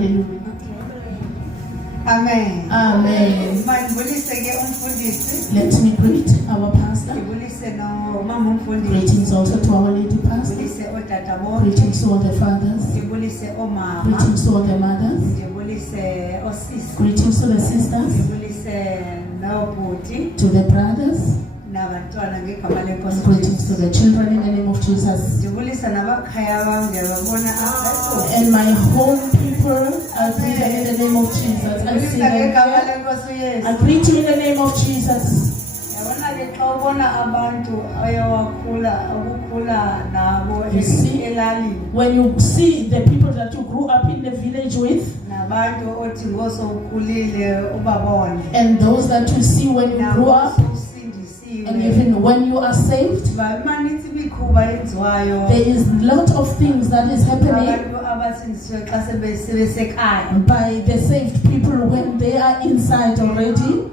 Hallelujah. Amen. Amen. Let me greet our pastor. Greetings also to our lady pastor. Greetings to all the fathers. Greetings to all the mothers. Greetings to the sisters. To the brothers. Greetings to the children in the name of Jesus. And my home people, I greet them in the name of Jesus. I see them here. I greet you in the name of Jesus. You see, when you see the people that you grew up in the village with, and those that you see when you grew up, and even when you are saved, there is a lot of things that is happening by the saved people when they are inside already.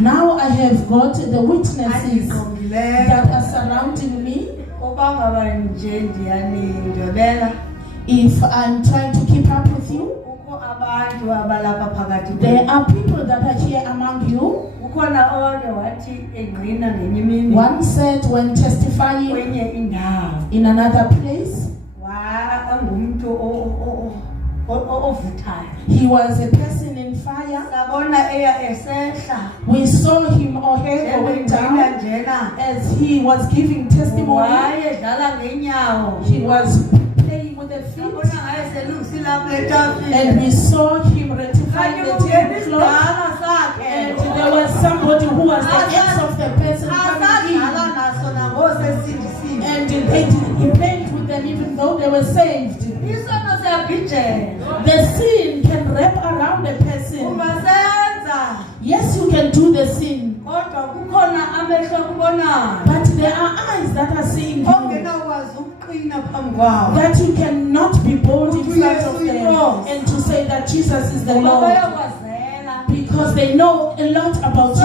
Now I have got the witnesses that are surrounding me. If I'm trying to keep up with you, there are people that are here among you. One said when testifying in another place, he was a person in fire. We saw him or her going down as he was giving testimony. He was playing with the feet, and we saw him rectifying the tablecloth. And there was somebody who was the ex of the person coming in, and he played with them even though they were saved. The sin can wrap around a person. Yes, you can do the sin, but there are eyes that are seeing you, that you cannot be bold in front of them and to say that Jesus is the Lord, because they know a lot about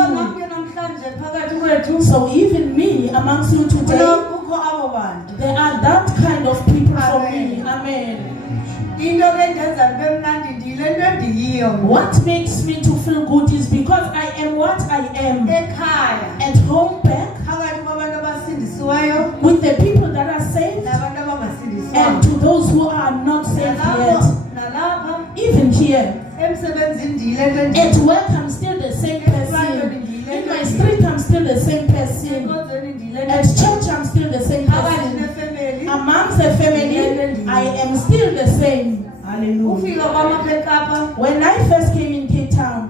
you. So even me amongst you today, there are that kind of people for me. Amen. What makes me to feel good is because I am what I am at home back with the people that are saved and to those who are not saved yet. Even here at work, I'm still the same person. In my street, I'm still the same person. At church, I'm still the same person. Amongst the family, I am still the same. Hallelujah. When I first came in Cape Town,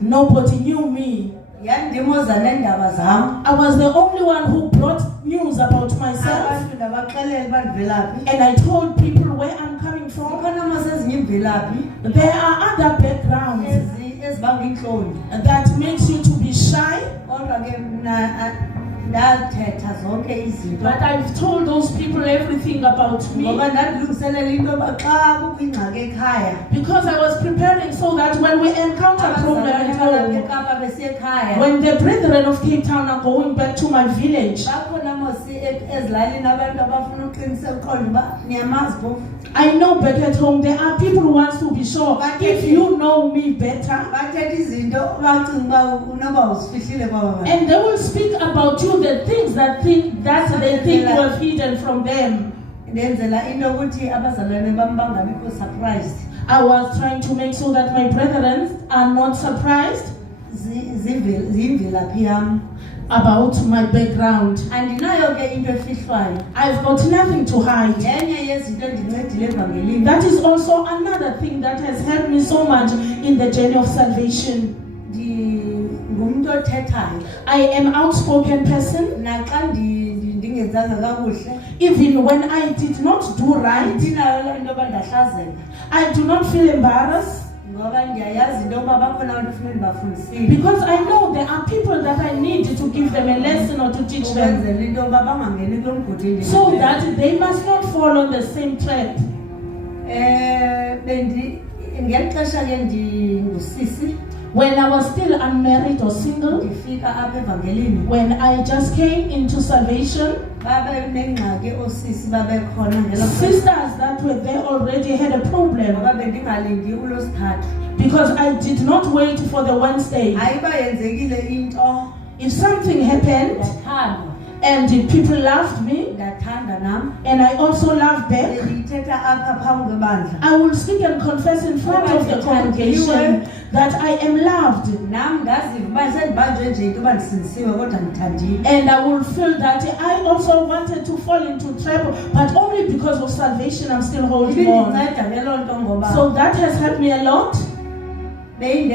nobody knew me. I was the only one who brought news about myself, and I told people where I'm coming from. There are other backgrounds that makes you to be shy. But I've told those people everything about me, because I was preparing so that when we encounter problem at home, when the brethren of Cape Town are going back to my village, I know back at home there are people who want to be sure if you know me better, and they will speak about you the things that they think you have hidden from them. I was trying to make sure that my brethren are not surprised about my background. I've got nothing to hide. That is also another thing that has helped me so much in the journey of salvation. I am an outspoken person. Even when I did not do right, I do not feel embarrassed, because I know there are people that I need to give them a lesson or to teach them, so that they must not fall on the same trap. When I was still unmarried or single, when I just came into salvation, sisters that were there already had a problem because I did not wait for the Wednesday. If something happened and the people loved me and I also loved back, I will speak and confess in front of the congregation that I am loved, and I will feel that I also wanted to fall into trouble, but only because of salvation I'm still holding on. So that has helped me a lot. It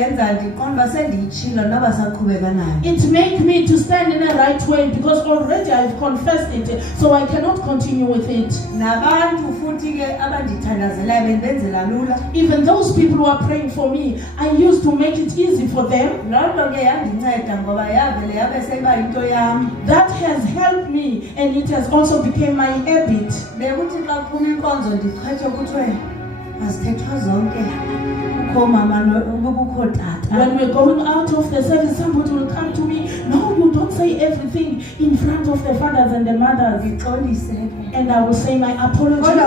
made me to stand in the right way because already I've confessed it, so I cannot continue with it. Even those people who are praying for me, I used to make it easy for them. That has helped me, and it has also become my habit. When we're going out of the service, somebody will come to me. No, you don't say everything in front of the fathers and the mothers. And I will say my apology. But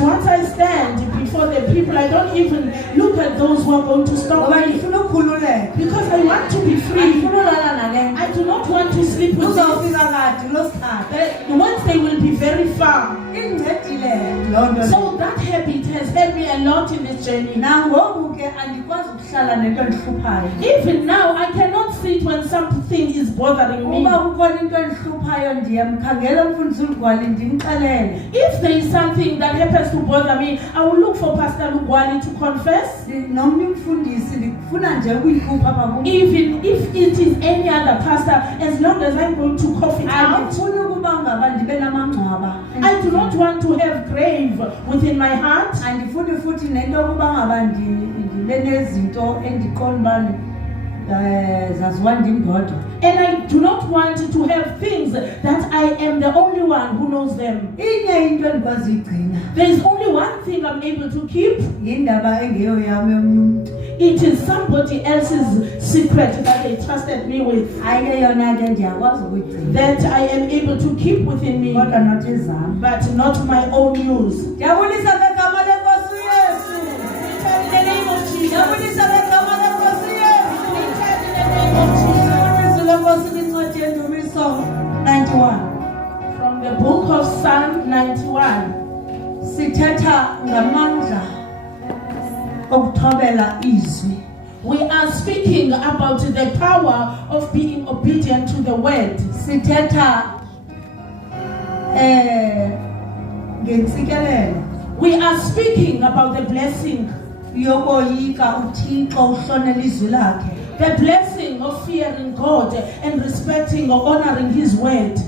once I stand before the people, I don't even look at those who are going to stop me. Because I want to be free. I do not want to sleep with them. Once they will be very far. So that habit has helped me a lot in this journey. Even now, I cannot sit when something is bothering me. If there is something that happens to bother me, I will look for Pastor Lugwali to confess. Even if it is any other pastor, as long as I'm going to cough it out. I do not want to have grave within my heart. And I do not want to have things that I am the only one who knows them. There is only one thing I'm able to keep. It is somebody else's secret that they trusted me with, that I am able to keep within me, but not my own use. In the name of Jesus. From the book of Psalm 91. We are speaking about the power of being obedient to the word. We are speaking about the blessing. The blessing of fearing God and respecting or honoring His word.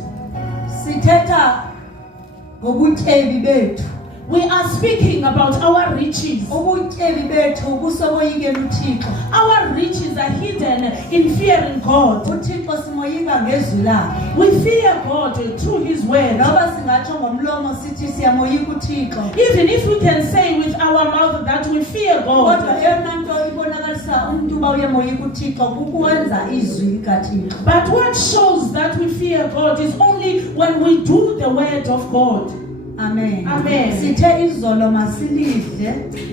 We are speaking about our riches. Our riches are hidden in fearing God. We fear God through His word. Even if we can say with our mouth that we fear God, but what shows that we fear God is only when we do the word of God. Amen. Amen.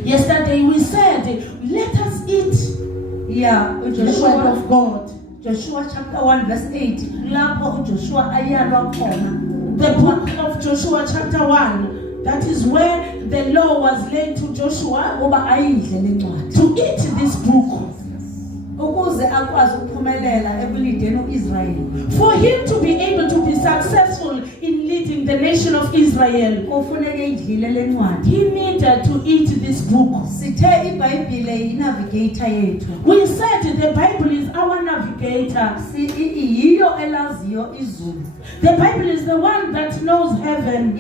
Yesterday we said, let us eat the word of God. Joshua chapter 1 verse 8. The book of Joshua chapter 1. That is where the law was laid to Joshua to eat this book. For him to be able to be successful in leading the nation of Israel, he needed to eat this book. We said the Bible is our navigator. The Bible is the one that knows heaven.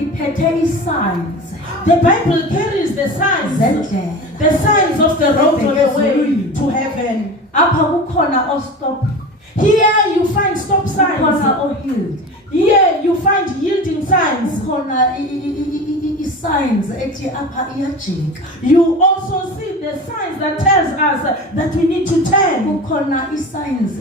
The Bible carries the signs of the road on the way to heaven. Here you find stop signs. Here you find yielding signs. signs ethi apha iyajika. You also see the signs that tells us that we need to turn. Kukhona signs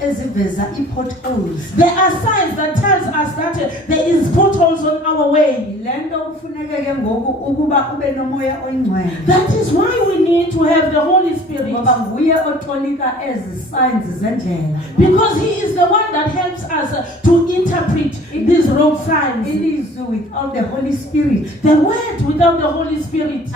eziveza potholes. There are signs that tells us that there is potholes on our way. Lento kufuneka ke ngoku ukuba ube nomoya oyingcwele. That is why we need to have the Holy Spirit. Ngoba nguye otolika ezi signs zendlela. Because he is the one that helps us to interpret these road signs. Ilizwi without the Holy Spirit. The word without the Holy Spirit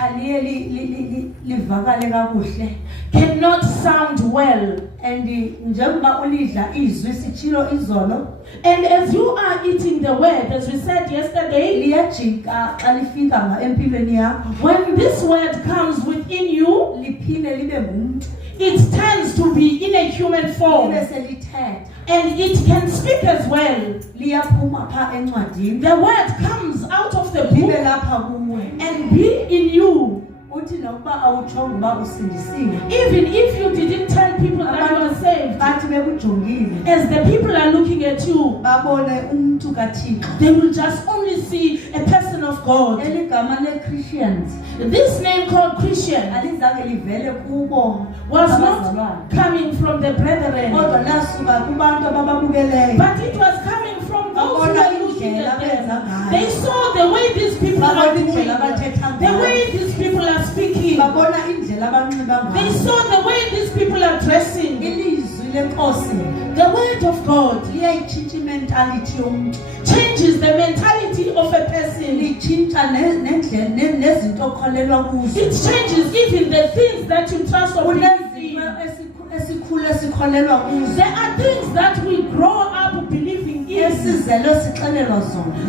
livakale kakuhle. Cannot sound well. And njengoba ulidla izwi sichilo izolo. And as you are eating the word, as we said yesterday, liyajika xa lifika empilweni yakho. When this word comes within you, liphile libe ngumuntu. It tends to be in a human form. And it can speak as well. The word comes out of the book and be in you. Even if you didn't tell people that you are saved, as the people are looking at you, they will just only see a person of God. This name called Christian was not coming from the brethren, but it was coming from those who were looking at them. They saw the way these people are doing, the way these people are speaking. They saw the way these people are dressing. The word of God changes the mentality of a person. It changes even the things that you trust or believe in. There are things that we grow up believing in,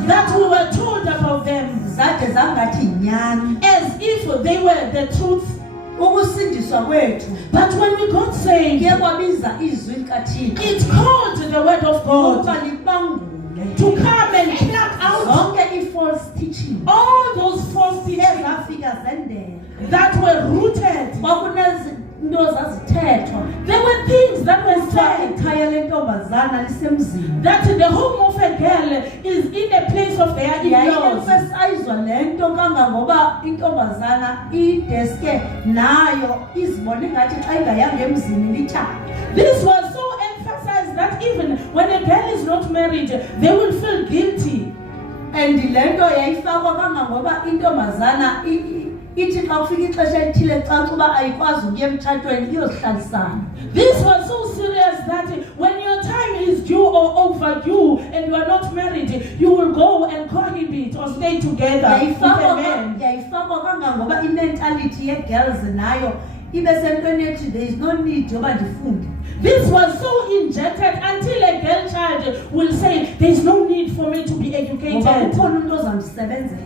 that we were told about them as if they were the truth. But when we got saved, it called the word of God to come and pluck out false teaching, all those false teachings that were rooted. There were things that were said that the home of a girl is in a place of their in-laws. This was so emphasized that even when a girl is not married, they will feel guilty. And this was so serious that when your time is due or overdue and you are not married, you will go and cohabit or stay together with a man. There is no need to. This was so injected until a girl child will say, there is no need for me to be educated,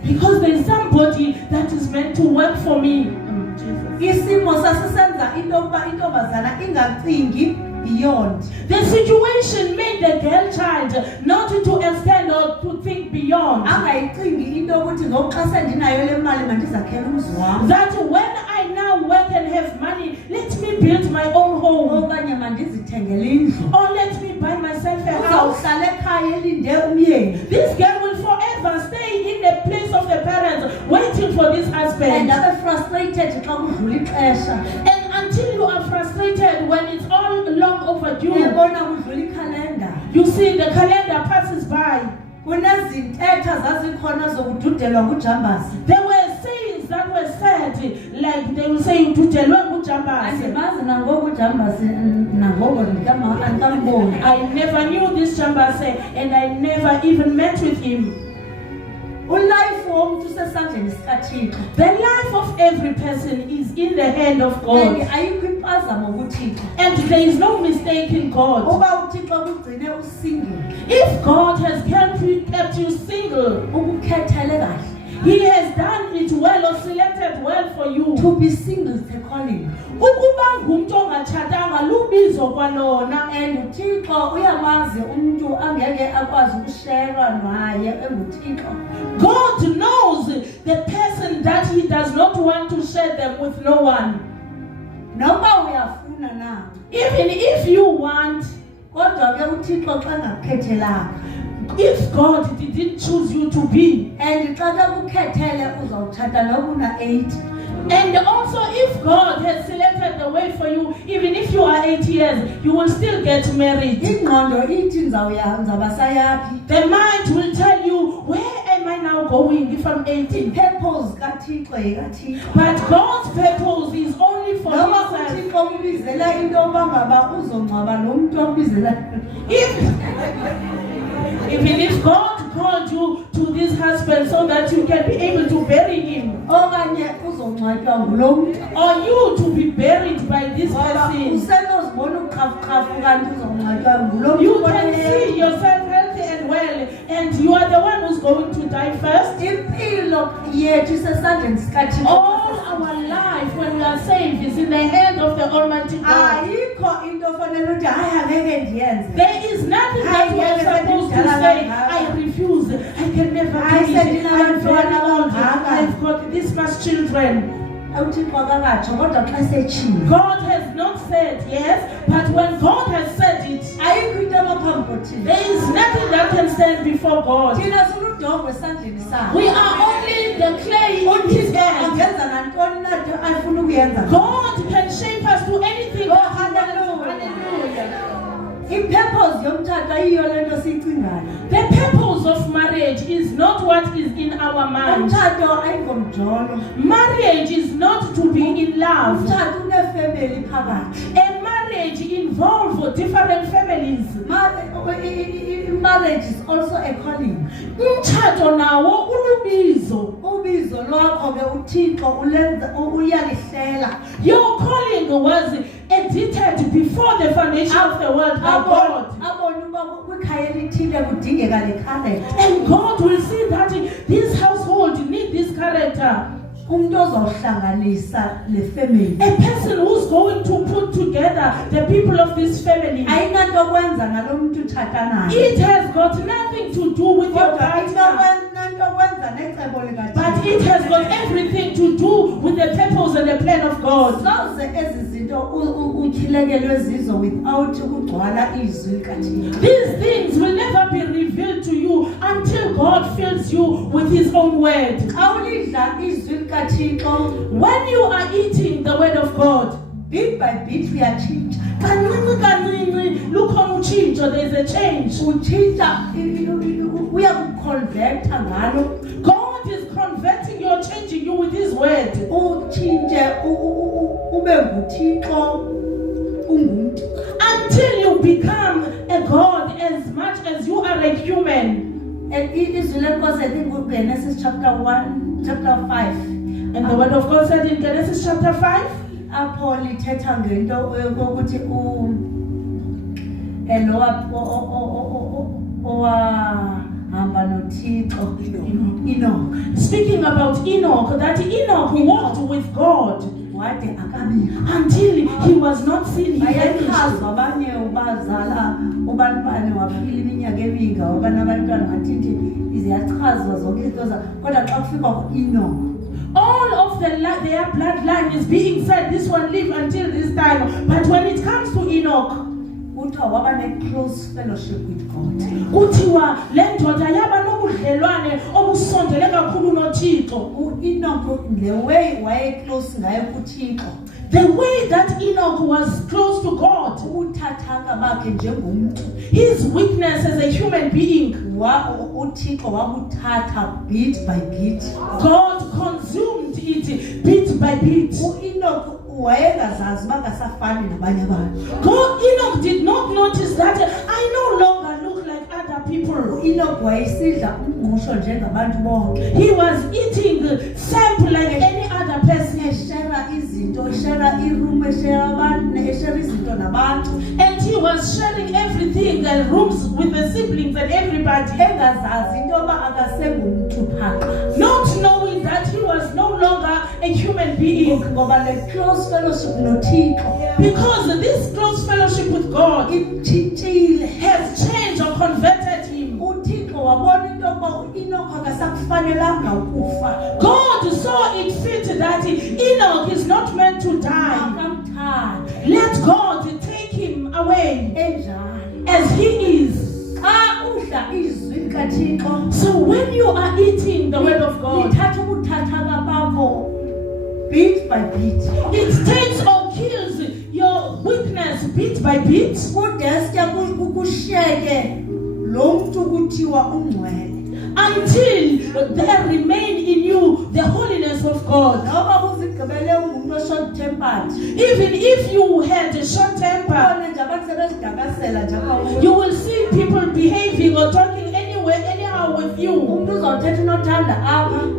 because there is somebody that is meant to work for me. Beyond. The situation made the girl child not to extend or to think beyond. That when I now work and have money, let me build my own home. Or let me buy myself a house. This girl will forever stay in the place of the parents, waiting for this husband. And until you are frustrated when it's all long overdue, you see the calendar passes by. There were sayings that were said, like they will say, I never knew this Jambase and I never even met with him. The life of every person is in the hand of God. And there is no mistake in God. If God has kept you single, He has done it well or selected well for you. To be single is a calling. And God knows the person that He does not want to share them with no one. Even if you want, if God didn't choose you to be. And xa kukhethele uzawutshata nokuna 80. And also, if God has selected the way for you, even if you are 8 years, you will still get married. Ingqondo ithi ndizawuba sayaphi. The mind will tell you, where am I now going if I'm 18? Purpose kaThixo yikaThixo. But God's purpose is only for Noma Himself. uThixo kubizela into obangaba uzongcwaba lo muntu obizela. Even if God called you to this husband so that you can be able to bury him, Okanye uzongcwatywa ngulo muntu. or you to be buried by this person, Usenozibona uqhafuqhafu kanti uzongcwatywa ngulo you muntu. can see yourself healthy and well, and you are the one who's going to die first. Impilo yethu isesandleni sikaThixo. All our life, when we are saved, is in the hand of the Almighty God. Ayikho into ofanele uthi hayi angeke ndiyenze. There is nothing that we are supposed to say, I refuse, I can never do it, I'm very old, I've got this much children. uThixo akakatsho kodwa xa setshilo. God has not said yes, but when God has said it, Ayikho into emaphambi kothina. there is nothing that can stand before God. Thina siludongwe esandleni sakhe. We are only the clay in His uThixo hand. angenza nantoni na nto afuna ukuyenza. God can shape us to anything. Oh, that He wants. hallelujah. Hallelujah. I-purpose yomtshato ayiyo le nto siyicingayo. The purpose of marriage is not what is in our mind. Umtshato ayingomjolo. Marriage is not to be in love. Umtshato unefemeli phakathi. A marriage involves different families. Marriage is also a calling. Umtshato nawo ulubizo. Ubizo lwakho ke uThixo ulenza uyalihlela. Your calling was edited before the foundation of the world by God. Abona uba kwikhaya elithile kudingeka le character. And God will see that this household needs this character. Umuntu ozawuhlanganisa le family. A person who's going to put together the people of this family. Ayinanto okwenza ngalo muntu uthatha naye. It has got nothing to do with your partner, but it has got everything to do with the purpose and the plan of God. These things will never be revealed to you until God fills you with His own word. When you are eating the word of God, bit by bit uyachinja. Look on utshintsho, there is a change. Uyakuconverta ngalo. God is converting you, changing you with His word. Utshintshe ube nguThixo ungumuntu. Until you become a God as much as you are a human. And izwi lenkosi, I think Genesis chapter 1, chapter 5. And the word of God said in Genesis chapter 5. Apho lithetha ngento yokuthi Eloah owahamba noThixo Enoch. Speaking about Enoch, that Enoch walked with God wade akabikho until he was not seen. He vanished. Bayachazwa abanye ubazala ubantwana waphila iminyaka eminga wabanabantwana ngathi iziyachazwa zonke izinto kodwa xa kufika ku-Enoch, all of their bloodline is being said, this one live until this time. But when it comes to Enoch, kuthiwa waba ne-close fellowship with God. kuthiwa le ndoda yaba nobudlelwane obusondele kakhulu noThixo. U-Enoch, the way waye-close ngayo kuThixo, the way that Enoch was close to God, uthathaka bakhe njengomuntu, his weakness as a human being, uThixo wakuthatha bit by bit. God consumed it bit by bit. U-Enoch wayengazazi bangasafani nabanye abantu. Enoch did not notice that I no longer look like other people. Enoch wayesidla umngqusho njengabantu bonke. He was eating same like any other person. Eshare izinto, eshare iroom, eshare abantu, eshare izinto nabantu. And he was sharing everything and rooms with the siblings and everybody. Engazazi into yoba akasengumuntu phaka. Not knowing that he was no longer a human being. Ngoba le close fellowship noThixo, because this close fellowship with God imtshintshile, has changed or converted him. uThixo wabona into yoba Enoch akasakufanelanga ukufa. God saw it fit that Enoch is not meant to die. Akamthathe. Let God take him away Enjani as he is. Xa udla izwi So when you are eating the word of God, bit by bit, it takes or kills your weakness bit by bit until there remain in you the holiness of God. Even if you had a short temper, you will see people behaving or talking anyhow with you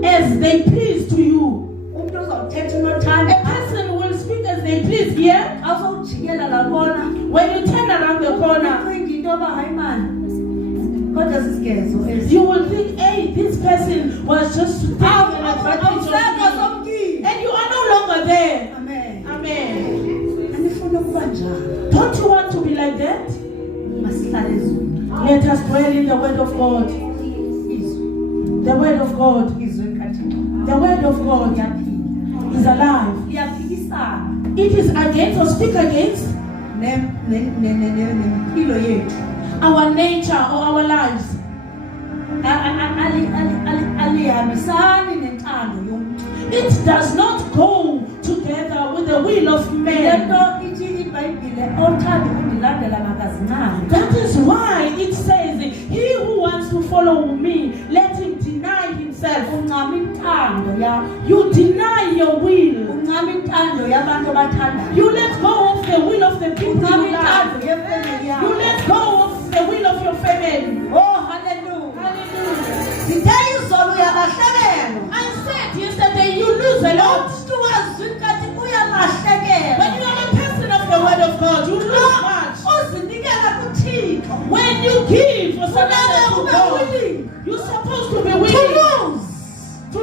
as they please to you. A person will speak as they please here. When you turn around the corner, you will think, hey, this person was just taking advantage of me. And you are no longer there. Amen. Amen. Don't you want to be like that? Let us dwell in the word of God. The word of God. The word of God is alive. It is against or speak against our nature or our lives. It does not go together with the will of man. That is why it says, he who wants to follow me, let him deny himself. You deny your will. You let go of the will of the people you love. You let go of the will of your family. Oh, hallelujah. Hallelujah. I said yesterday, you lose a lot. When you are a person of the word of God, you lose much. When you give for surrender to God, you're supposed to be willing to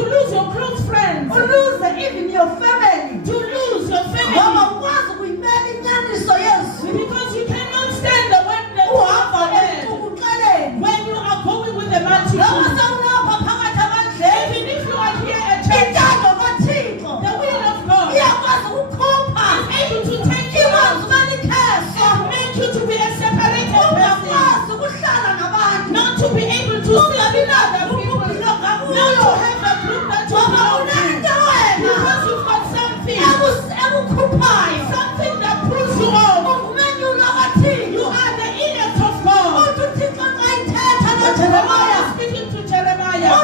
lose your close friends, even your family, to lose your family, because you cannot stand the word that when you are going with the multitude. Even if you are here at church, the will of God is able to take you out and make you to be a separated person, not to be able to sit with other people, not to have a group that you belong to, because you've got something that pulls you off. You are the elect of God. Jeremiah speaking to Jeremiah.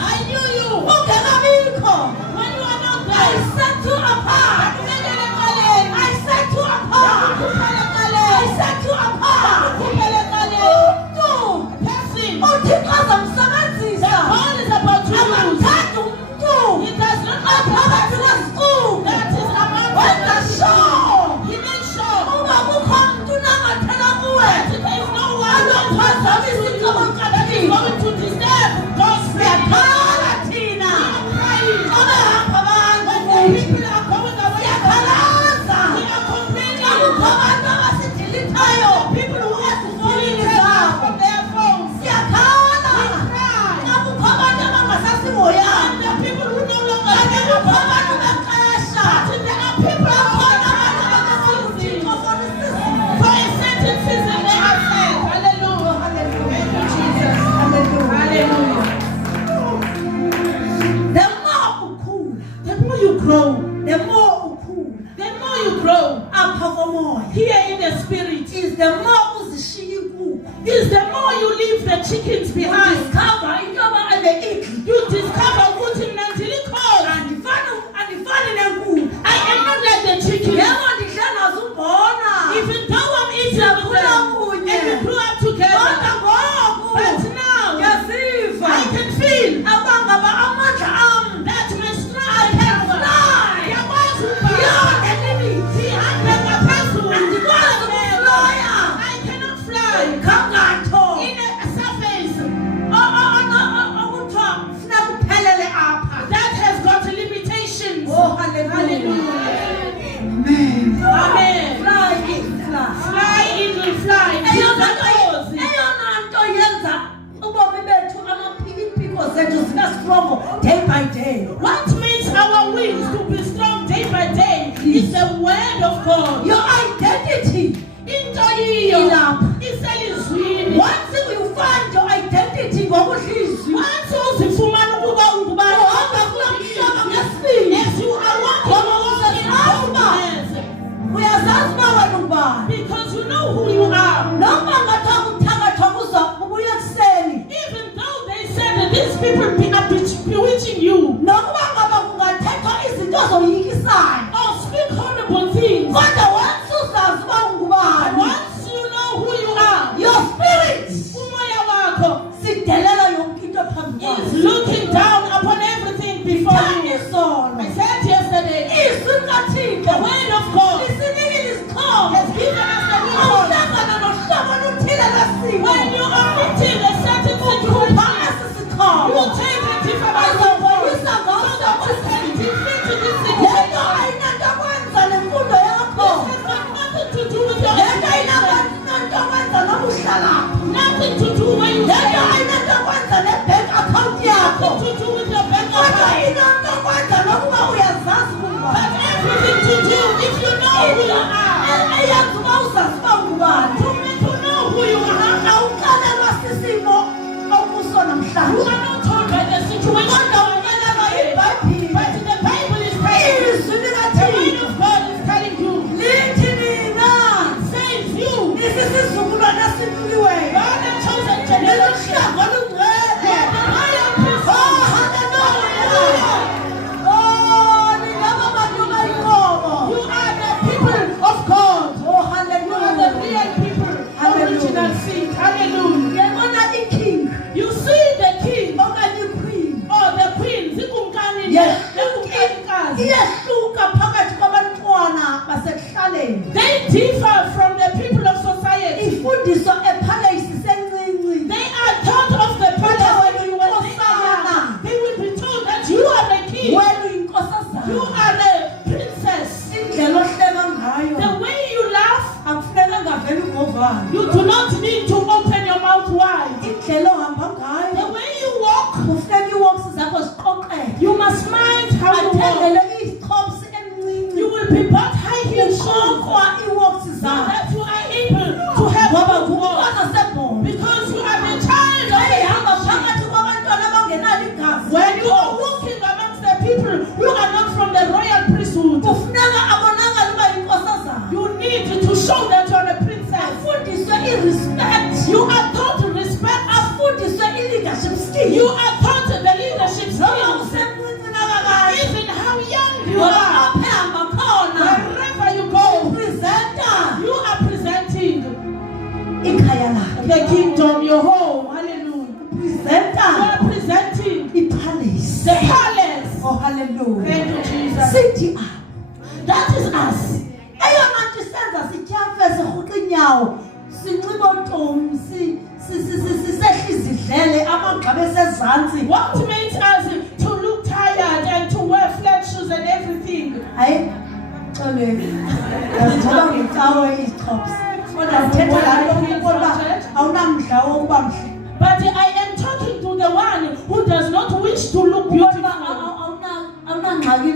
I knew you when you are not there. I set you apart. God is about to use. He does not have to school. That is about to he makes sure that there is no one that is going to disturb God's plan. We are crying. When the people are going away, we are complaining. People who have to fall in love from their phones. We cry. And the people who no longer have a power to the cash. There are people who for a certain season they have said, hallelujah, hallelujah, thank you, Jesus, hallelujah. The more you grow, here in the spirit, is the more you leave the chickens behind. You discover good in Nanjili cause. I am not like the chickens. Even though I'm eating with them and we grew up together, but now I can feel that my strength can fly. I cannot fly in a surface that has got limitations. Oh, hallelujah. Amen. Amen. Fly. Fly, eagle, fly. Day by day. What makes our wings to be strong day by day is the word of God. Your identity. Into ayiyo ilapha. iselizwini. Once you find your identity ngokuhlizwi, Once uzifumana ukuba ungubani, uhamba kulaa mhlaba ngesibindi. as you are walking in boldness, Uyazazi uba wena ungubani. because you know who you are. Noma ngathiwa kuthakathwa kubuya ekuseni, Even though they said that these people are bewitching you nokuba ngaba kungathethwa izinto zoyikisayo, or speak horrible things, kodwa once uzazi uba ungubani, once you know who you are, your spirit umoya wakho sidelela yonke into phambi is kwakho. looking down upon everything before Thani you. isono, I said yesterday, izwi likaThixo the word of God lisinikile izikhomo has given us the wisdom. awuhlangana nohlobo oluthile lwesimo, When you are meeting a certain ukhupha situation, esi sikhomo, you take a different approach azobonisa so that you can defeat this lento situation. ayinanto kwenza nemfundo yakho, This has got nothing to do with your lento education, ayinanto kwenza nokuhlala, nothing to do where you lento stay, ayinanto kwenza ne-bank account yakho, nothing to do with your bank kodwa account, inanto kwenza nokuba uyazazi ukuba but everything to do if you know who you are, eyazi uba uzazi uba ungubani. to make you know who you are. Awukalelwa sisimo okuso You namhlanje, are not told by the situation kodwa you are ukalelwa in, yibhayibhile. but the Bible is telling you, Izwi the likaThixo word of God is telling you, lithi nina says you, nisisizukulwane esinyuliweyo, you are the chosen generation, niluhlanga olungcwele. the royal priesthood. Oh, hallelujah. Oh, nilabo bantu bayinkomo. You are the people of God. Oh, You are the hallelujah. real people, Hallelujah. original seed. Hallelujah. Ngiyabona i-king You see the king okanye i-queen or the queen, zikumkani nekumkanikazi. iyehluka phakathi kwabantwana basekuhlaleni. They differ from the people of society. Ifundiswa ephalesi sencinci. They are taught of the palace when you were young. They will be told that you are the king. Wena uyinkosazana. You are the princess. Indlela ohleka ngayo The way you laugh, akufunekanga vele ungovalo. you do not need to open your mouth wide. Indlela ohamba The ngayo way you walk, kufuneka ii-walks zakho ziqoqeke. you must mind how you walk. Athengele ii-tops emncinci. You will be bought high heel shoes Uqoqwa ii-walks so zakho. that you are able to have Ngoba good walk. ngumntwana sebhongo. Because you are the child of Ehamba the phakathi kwabantwana abangenalo igazi. When you are walking amongst the people who are not from the royal priesthood, Kufuneka abonakale uba yinkosazana. you need to show that you are a princess. Afundiswe i-respect. You are taught respect. Afundiswe i-leadership skill. You are taught the leadership Noma skills. usemncinci nakakahle. Even how young you Ngoba are, apha ehamba khona wherever you go, presenta you are presenting ikhaya lakhe. the kingdom, your home. Hallelujah. You Presenta are presenting ipalace. the palace. Oh, hallelujah. Thank you, Jesus. Sithi ah, That is us. eyona nto isenza sityhafe sirhuqa iinyawo sinxibe otom sisehliza idlele amagqabi esezantsi. What makes us to look tired and to wear flat shoes and everything? Hayi, xolweni. Yazithoba ngecawe ii-tops. Kodwa ndithetha laa nto ukuba awunamdla wokuba mhle. But I am talking to the one who does not wish to look beautiful. Awunangxaki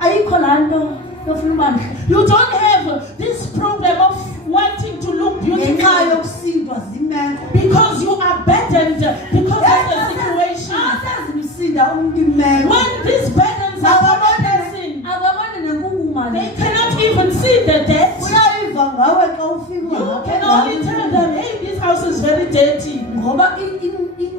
ayikho laa nto yofuna uba mhle. You don't have this problem of wanting to look Ngenxa beautiful yokusindwa zimeko. because you are burdened because of the situation. Asezimsinda umntu imeko. When these burdens are on a person, Akaboni nenkukuma le. they cannot even see the debt. Uyayiva ngawe xa ufika You can only tell them, hey, this house is very dirty. ngoba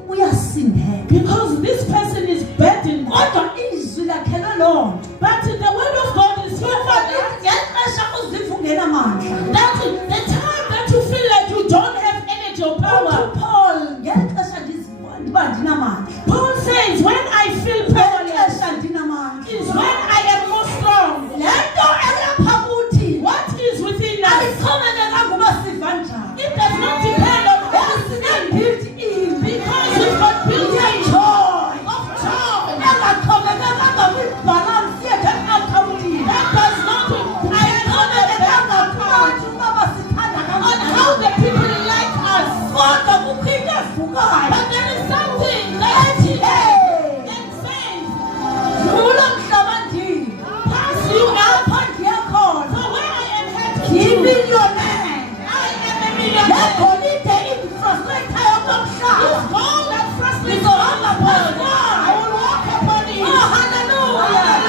uyasindeka. Because this person is burdened. Kodwa izwi lakhela loo nto. But the word of God is here for that. Ngexesha uziva ungenamandla. That the time that you feel like you don't have energy or power. Paul ngexesha ndiba ndinamandla. Paul says, when I feel powerless Ngexesha ndinamandla. is when I am more strong. Le nto elapha kuthi What is within us? ayixhomekekanga uba siva njani. It does not depend on us Sine-built-in. because we've got built-in. Uyajola. gold that frustrates all the world. I will walk upon it. Oh, hallelujah.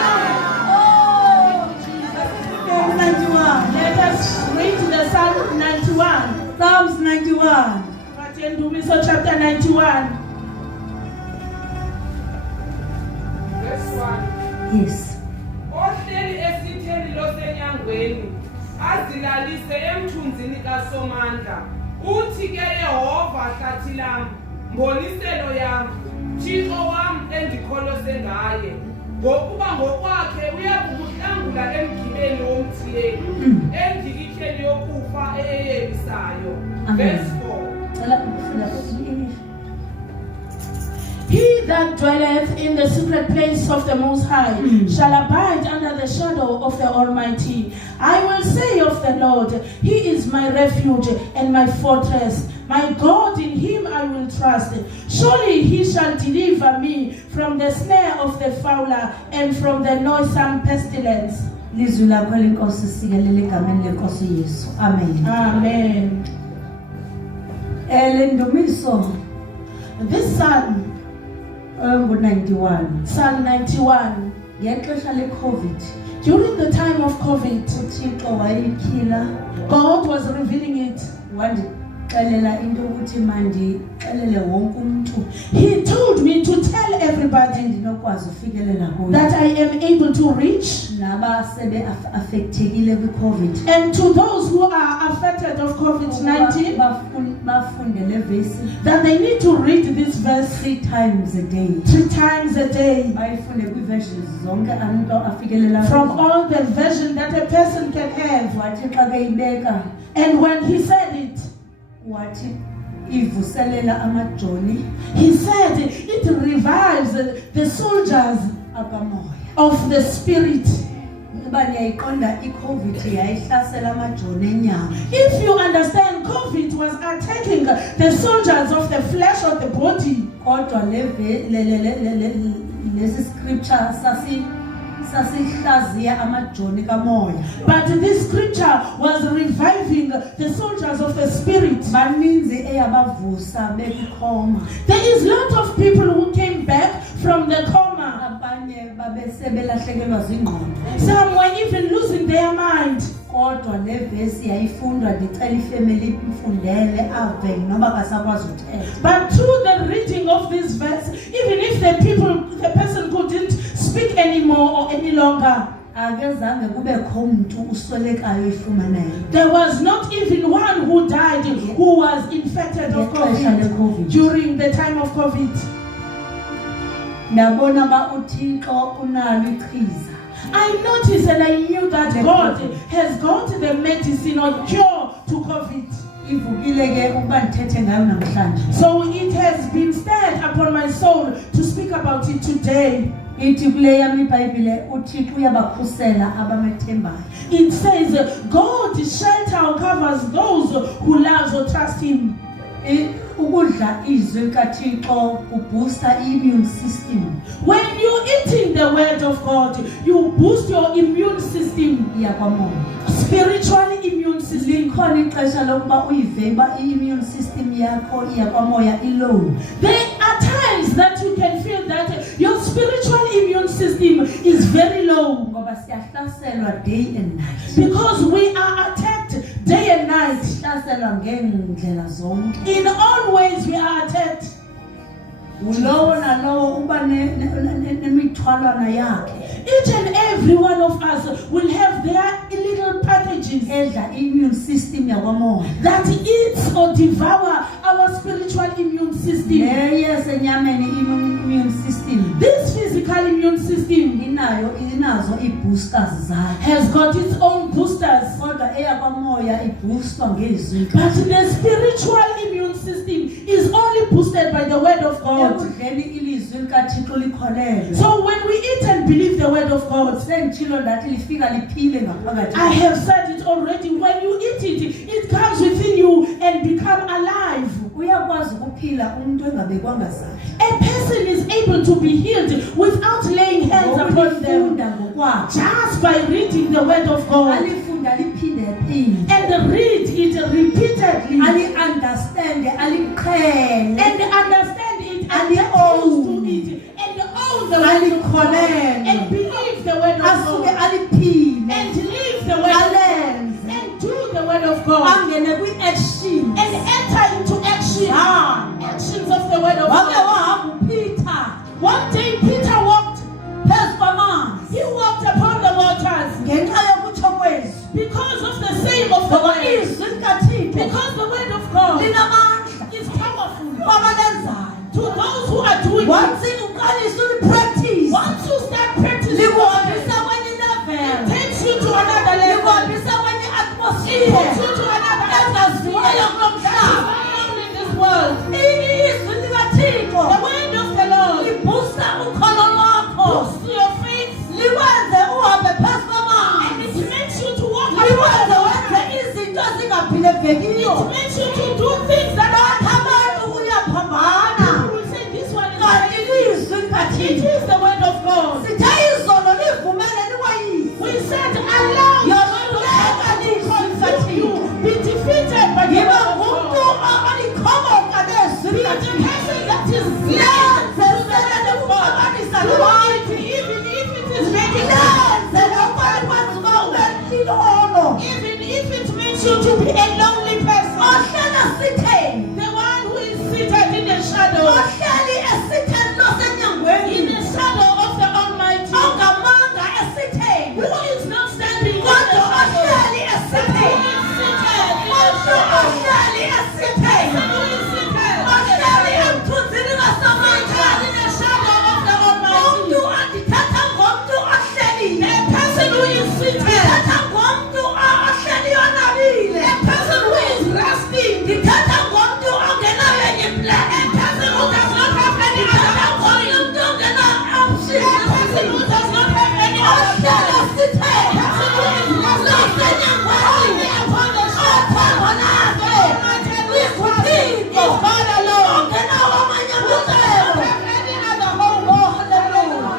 91. Let us read the Psalm 91. Psalms 91. Matendumiso chapter 91. Verse 1. Yes. Ohleli esitheni losenyangweni azilalise emthunzini kaSomandla. Uthi ke Yehova hlathi lami, mboniselo yami, Thixo wami endikholose ngaye. Ngokuba ngokwakhe uyakuhlangula emgibeni womthiyeli, endikitheni yokufa eyebisayo. Verse 4. He that dwelleth in the secret place of the Most High shall abide under the shadow of the Almighty. I will say of the Lord, He is my refuge and my fortress. My God, in Him I will trust. Surely He shall deliver me from the snare of the fowler and from the noisome pestilence. Lizwi lakho lenkosi sikelele egameni lenkosi Yesu. Amen. Amen. Elendumiso. This psalm, ngu-91. Psalm 91, ngexesha le-COVID during the time of COVID, uThixo wayikhila God was revealing it. wandixelela into ukuthi mandixelele wonke umuntu He told me to tell everybody endinokwazi ufikelela kuyo that I am able to reach, nabasebe affectekile kwi-COVID and to those who are affected of COVID-19, bafunde le vesi that they need to read this verse 3 times a day 3 times a day, bayifunde kwi-versions zonke umuntu afikelela from kuzo. all the version that a person can have. wathi xa keyibeka And when he said it, wathi ivuselela amajoni he said it revives the soldiers akamoya. of the spirit. Uba niyayiqonda i-COVID yayihlasela amajoni enyama. If you understand, COVID was attacking the soldiers of the flesh of the body. Kodwa lesi scripture sasihlaziya amajoni kamoya. But this scripture was reviving the soldiers of the spirit. Baninzi eyabavusa bekhoma. There is a lot of people who came back from the coma. Abanye babesebelahlekelwa zingqondo. Some were even losing their mind. Kodwa le vesi yayifundwa ndicela ifamily ifundele ave noba kasakwazi uthetha. But through the reading of this verse, even if the person couldn't speak anymore or any longer, Akezange kubekho umuntu uswelekayo ifumanayo. there was not even one who died who was infected of COVID during the time of COVID. Ndabona ba uThixo unalo ichiza. I noticed and I knew that God has got the medicine or cure to COVID. Ivukile ke ukuba ndithethe ngayo namhlanje. So it has been stirred upon my soul to speak about it today. Ithi kule yami iBhayibhile uThixo uyabakhusela abamethembayo. It says, God shelter or covers those who love or trust Him. Ukudla izwi likaThixo kubooster immune system. When you're eating the word of God, you boost your immune system, Iyakwamoya. spiritual immune system. Likhona ixesha lokuba uyive uba immune system yakho iyakwamoya ilow. There are times that you can feel that your spiritual immune system is very low Ngoba siyahlaselwa day and night. because we are attacked day and night. Sihlaselwa ngeendlela zonke. In all ways we are attacked. Ulowo nalowo uba nemithwalwana yakhe. Each and every one of us will have their little packages Edla immune system yakwamoya. that eats or devour our spiritual immune system. Leyo senyameni immune system This physical immune system inazo i-boosters zayo. has got its own boosters, Kodwa eyakwamoya iboostwa ngezwi. but the spiritual immune system is only boosted by the word of God. Ekudleni ilizwi likaThixo likholelwe. So when we eat and believe the word of God, Sengitshilo ndathi lifika liphile ngaphakathi. I have said it already, when you eat it, it comes within you and become alive. Uyakwazi ukuphila umuntu engabekwanga zakhe. A person is able to be healed without laying hands upon them, Ngokulifunda ngokwakhe. just by reading the word of God. Alifunda and read it repeatedly ali-understande aliqhele and understand it and Ali- get used to it and own the word of God Alikholelwe. and believe the word of asuke God aliphile and live the word of God alenze and do the word of God angene kwi-action and enter into action actions of the word of wake God. wahamba uPeter One day Peter walked, phezu kwamanzi he walked upon the waters ngenxa yokutsho kwezwi because of the same of the ngoba word. izwi likaThixo Because the word of God linamandla is powerful kwabalenzayo to those who are doing it. once uqalisa ulipractice Once you start practicing, likuhambisa kwenye it level takes you to another level. likuhambisa kwenye It atmosphere takes you to another engaziwayo kulo that is mhlaba not known in this world. izwi likaThixo The word of the Lord liboosta ukholo lwakho boosts your faith liwenze uhambe phezu and kwamanzi it makes you to walk upon liwenze the wenze water. izinto ezingaphilevekile It makes you to do things that are abantu uyaphambana people will say this one is kanti right. lizwi It likaThixo is the word of God. sithe izolo livumele likwayise We said allow Your the word flag of and its God to confront you. sympathy. Be defeated by the yiba word of ngumntu God. alikhoboka nezwi Be the likaThixo person that is lenze sele likuxabanisa nabantu even if it is making lenze lokwalikwenza uba ube lilolo even if it makes you to be a lonely person. ohlala sitheni The one who is seated in the shadow, ohleli esitheni losenyangweni in the shadow of the Almighty, ongamanga esitheni who is not standing in the kodwa shadow, ohleli who esitheni is seated in the kodwa shadow, ohleli esitheni who is seated ohleli emthunzini kaSamandla in the shadow of the umntu Almighty. andithatha ngomntu ohleliyo A person who is seated, ndithatha ngomntu ohleliyo nabile a person who is resting, ndithatha ngomntu ongenayo enye plan a person who does not have any ndithatha other ngomntu option, ongena a person who does not have any other ohleli plan, esitheni a person who is resting losenyangweni only upon the shadow. othango lakhe likuthixo God alone. ongenawo amanye Who does amacebo not have any other hope. oh haleluya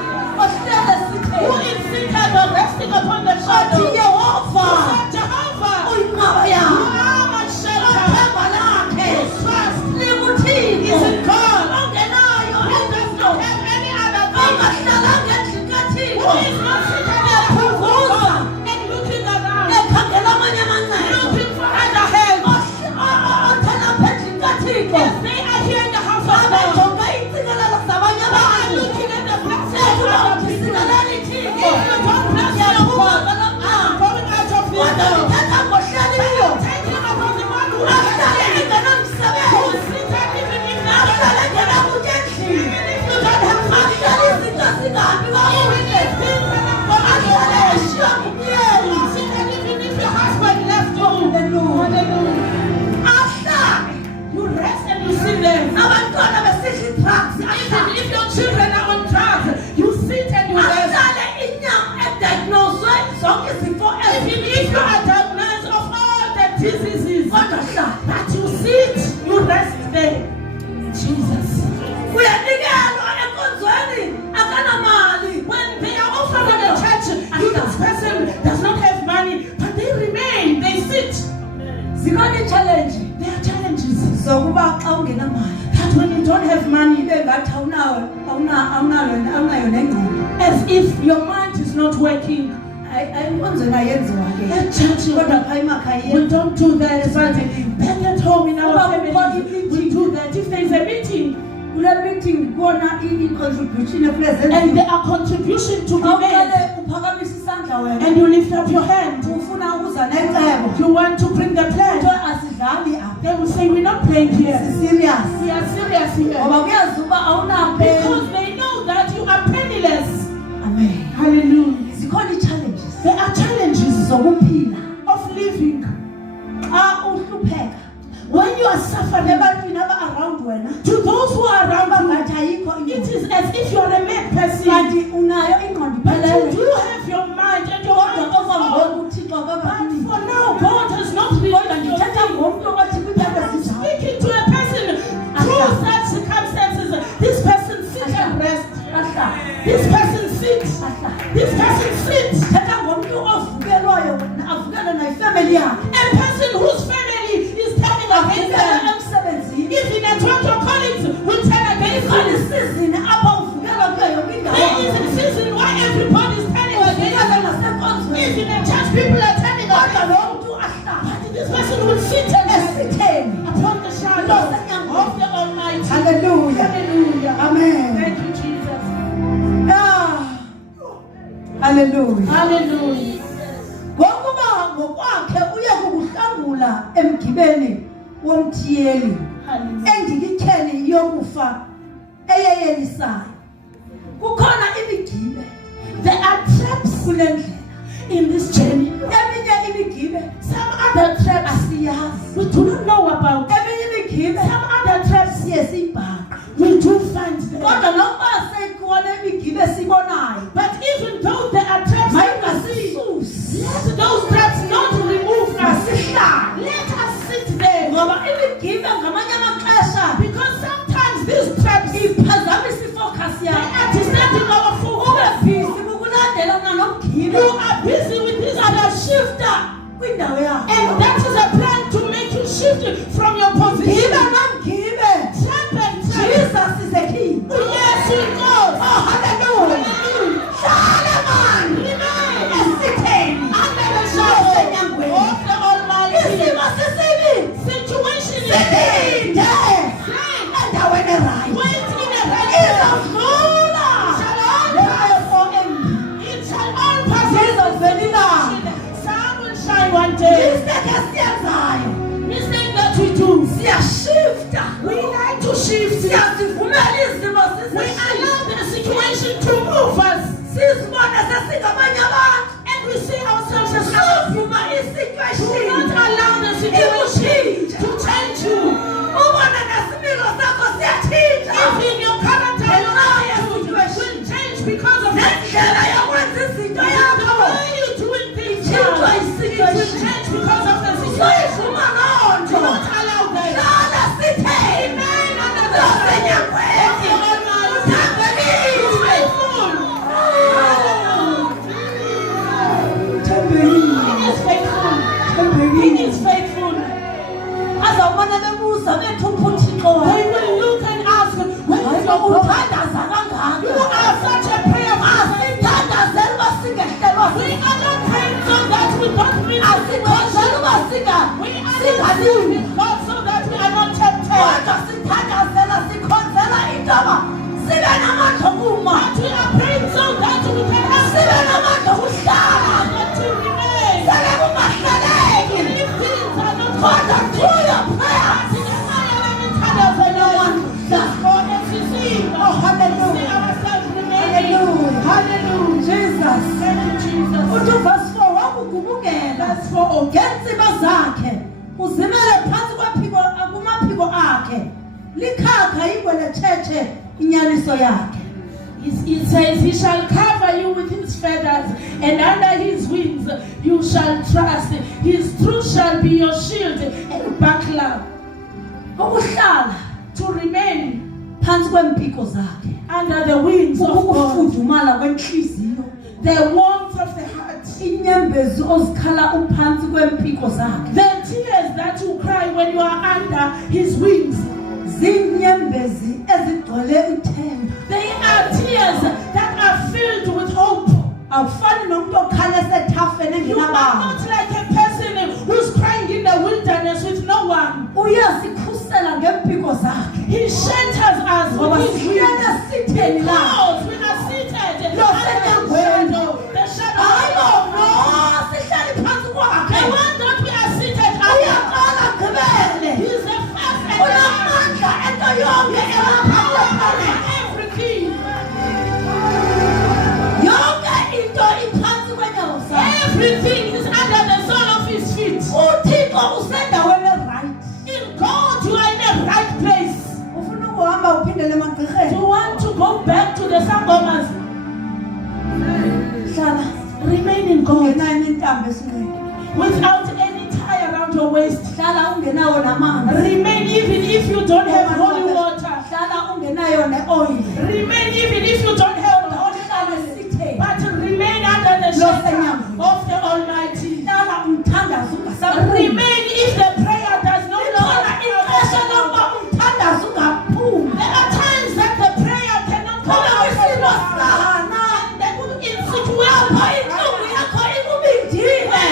ohleli Who esitheni is seated or resting upon the othi shadow. Yehova Jehovah, uyinqaba you yami are my shelter. othemba lakhe His trust likuthixo is in God. ongenayo Who does not have any other thing. ongahlalanga endlini kathixo Who is not seated in the house of God and looking around, ekhangela amanye amancedo looking for other help. othela apha endlini kathixo Yes, they are here in the house of God. abejonge iintsikelelo zabanye They are abantu looking at the blessings of ukuba other people. uthisingaleli thixo If you don't bless your Ngiyakholwa God, lapha. I'm going out of this kodwa door. ndithetha ngohleliyo Taking upon the one who ahlale is engenamsebenzi seated even if ahlale not engenakutya endlini even if you don't have money, ahlale izinto zingahambi even kakuhle if things are not going ahlale well, eshiywa ngumyeni you are seated even if your husband left you. Hallelujah. ahlale You rest and you sit there. abantwana besidla idrugs Even if your children are on drugs, you sit and you rest. ahlale inyama ediagnoswe zonke izifo Even if you are diagnosed of all the diseases, kodwa hlala but you sit, you rest there. Jesus. uyanikelwa enkonzweni akanamali When they are offered in the church, this person does not have money, but they remain, they sit. zikhona ii-challenge There are challenges. zokuba xa ungenamali That when you don't have money, ibe ngathi awunayo nengqondo as if your mind is not working. enkonzweni ayenziwa ke At church, kodwa phaa emakhaya we don't do that. But back at home in our Well, family, we do that. If there is a meeting kule meeting kubona i-contribution efuneke and there are contribution to be made, awuqale uphakamisa isandla wena and you lift up your hand, ufuna ukuza necebo you want to bring the kuthiwe plan, asidlali apha they will say, we're not playing here. si-serious We are serious here. ngoba kuyazi uba awunapeni Because they know that you are penniless. amen Hallelujah. zikhona ii-challenges There are challenges zokuphila of living. xa uhlupheka When you are suffering, ebantwini aba-around wena to those who are around bangathi ayikho you, it into is as if you are a mad person. kanti unayo ingqondo But you iphelele do have your mind and your kodwa mind is okwangoku on. uthixo But kakafuni for now, God has not kodwa released your ndithetha faith. ngomntu othi kwiindawo I'm ezinjalo speaking to a person through such circumstances. This person sits and rests. ahlala This person sits. ahlala This person sits. thetha ngomntu ovukelwayo avukele nayo people are turning away. This person will sit upon the shadow of the Almighty. Hallelujah. Hallelujah. Amen. Thank you, Jesus. Hallelujah. Hallelujah. Ngokuba ngokwakhe uya kukuhlangula emgibeni womthiyeli endikitheni yokufa eyeyelisayo. Kukhona imigibe. There are traps kule ndlela in this journey. eminye imigibe Some other traps asiyazi. we do not know about. Eminye imigibe Some other traps siye siyibhaqa. we do find them. Kodwa noma sekhona imigibe esibonayo But even though there are traps that we see, let those traps not remove us. Let us sit there. ngoba imigibe ngamanye amaxesha Because sometimes these traps iphazamisa ifocus they yakho. are disturbing our focus. Busy ukulandelana nomgibe You are busy with this other shifter. kwindawo yakho. And that is a plan to make you shift from your Gibe position. nomgibe. Trap and trap. Jesus is the king. Yes, he goes. Oh, hallelujah. Hallelujah. Solomon Remain esitheni under the shadow of the Almighty. isimo sisibi Situation is silinde endaweni erayithi. wait in a right Izodlula. Leyo embi. It shall all pass. Zizovela ilanga. Sun will shine one day. Mistake esiyenzayo Mistake that we do. siyashifta. We like to shift. Siyazivumela izimo We sisishintshe. allow the situation to move us. Sizibone sesingamanye abantu. And we see ourselves as others. Sivuma Do isituation. not allow the situation to change you. Ubone nesimilo sakho siyathintsha. Even your character Ngenxa will yesituation. change because of Nendlela yokwenza izinto the yakho. way you're doing things Change now. my It situation. will change because of the situation. Soyivuma loo Do nto. not allow that. Hlala sithe Amen. Under the Losenyangweni. of the Almighty. Uthangelizwe. Faithful. Thembekile. He is faithful. He Thembekile. is faithful. Azawumane bebuza bethi uPhuthixo They will look and ask, where is hayi your God? uthandaza kangaka. You are such a prayer master. Asithandazeli uba singehlelwa We are not praying so that we don't miss the asikhonzeli uba We are not singalimi. praying God so that we are not tempted. Kodwa sithandazela sikhonzela intoba sibe namandla okuma. But we are praying so that we can have Sibe namandla okuhlala. and to remain. Sele kungahleleki. If things are not Kodwa through your prayers. Oh, hallelujah. Hallelujah. Hallelujah. Jesus. Thank you, Jesus. Uthi verse 4 wakugubungela Verse 4. ngeentsiba zakhe uzimele phantsi kumaphiko akhe likhakha igweletshetshe inyaniso yakhe. It says, he shall cover you with his feathers, and under his wings you shall trust. His truth shall be your shield and buckler. Ukuhlala To remain phantsi kwempiko zakhe. under the wings of God. Ukufudumala kwenhliziyo. The warmth of the heart. Inyembezi ozikhala uphantsi kwempiko zakhe. The tears that you cry when you are under his wings. Zinyembezi ezigcwele ithemba. They are tears that are filled with hope. Awufani nomuntu okhala esethafeni You are engenabantu. not like a person who's crying in the wilderness with no one. Uyasikhusela ngempiko zakhe. He shelters us Ngoba with his wings. siyana sitheni la. Because we are seated Lo under the senyangweni. shadow. The shadow. Hayi no, sihlali phansi kwakhe. The one that we are seated under. Uyaqala gqibele. He is the first and the last. Unamandla ento yonke elapha. Everything. Yonke into iphansi kwenyawo zakhe. Everything is under the sole of his feet. uThixo usendaweni right. In God you are in a right place. Ufuna ukuhamba uphindele emagqirheni. You want to go back to the Sangomas. Hlala Remain in God. ungenayo intambo esinqeni. Without any tie around your waist. Hlala ungenawo namanzi. Remain even if you don't have holy water. Hlala ungenayo ne-oil. Remain even if you don't have the holy Hlala sithe. but remain under the shelter of the Almighty. Hlala umthandazo ungasaphumi. Remain if the prayer does not Likhona ixesha lokuba umthandazo ungaphumi. There are times that the prayer cannot come Ngoba out of kwisimo your heart. sana. And in Apho situation intlungu yakho ikubindile.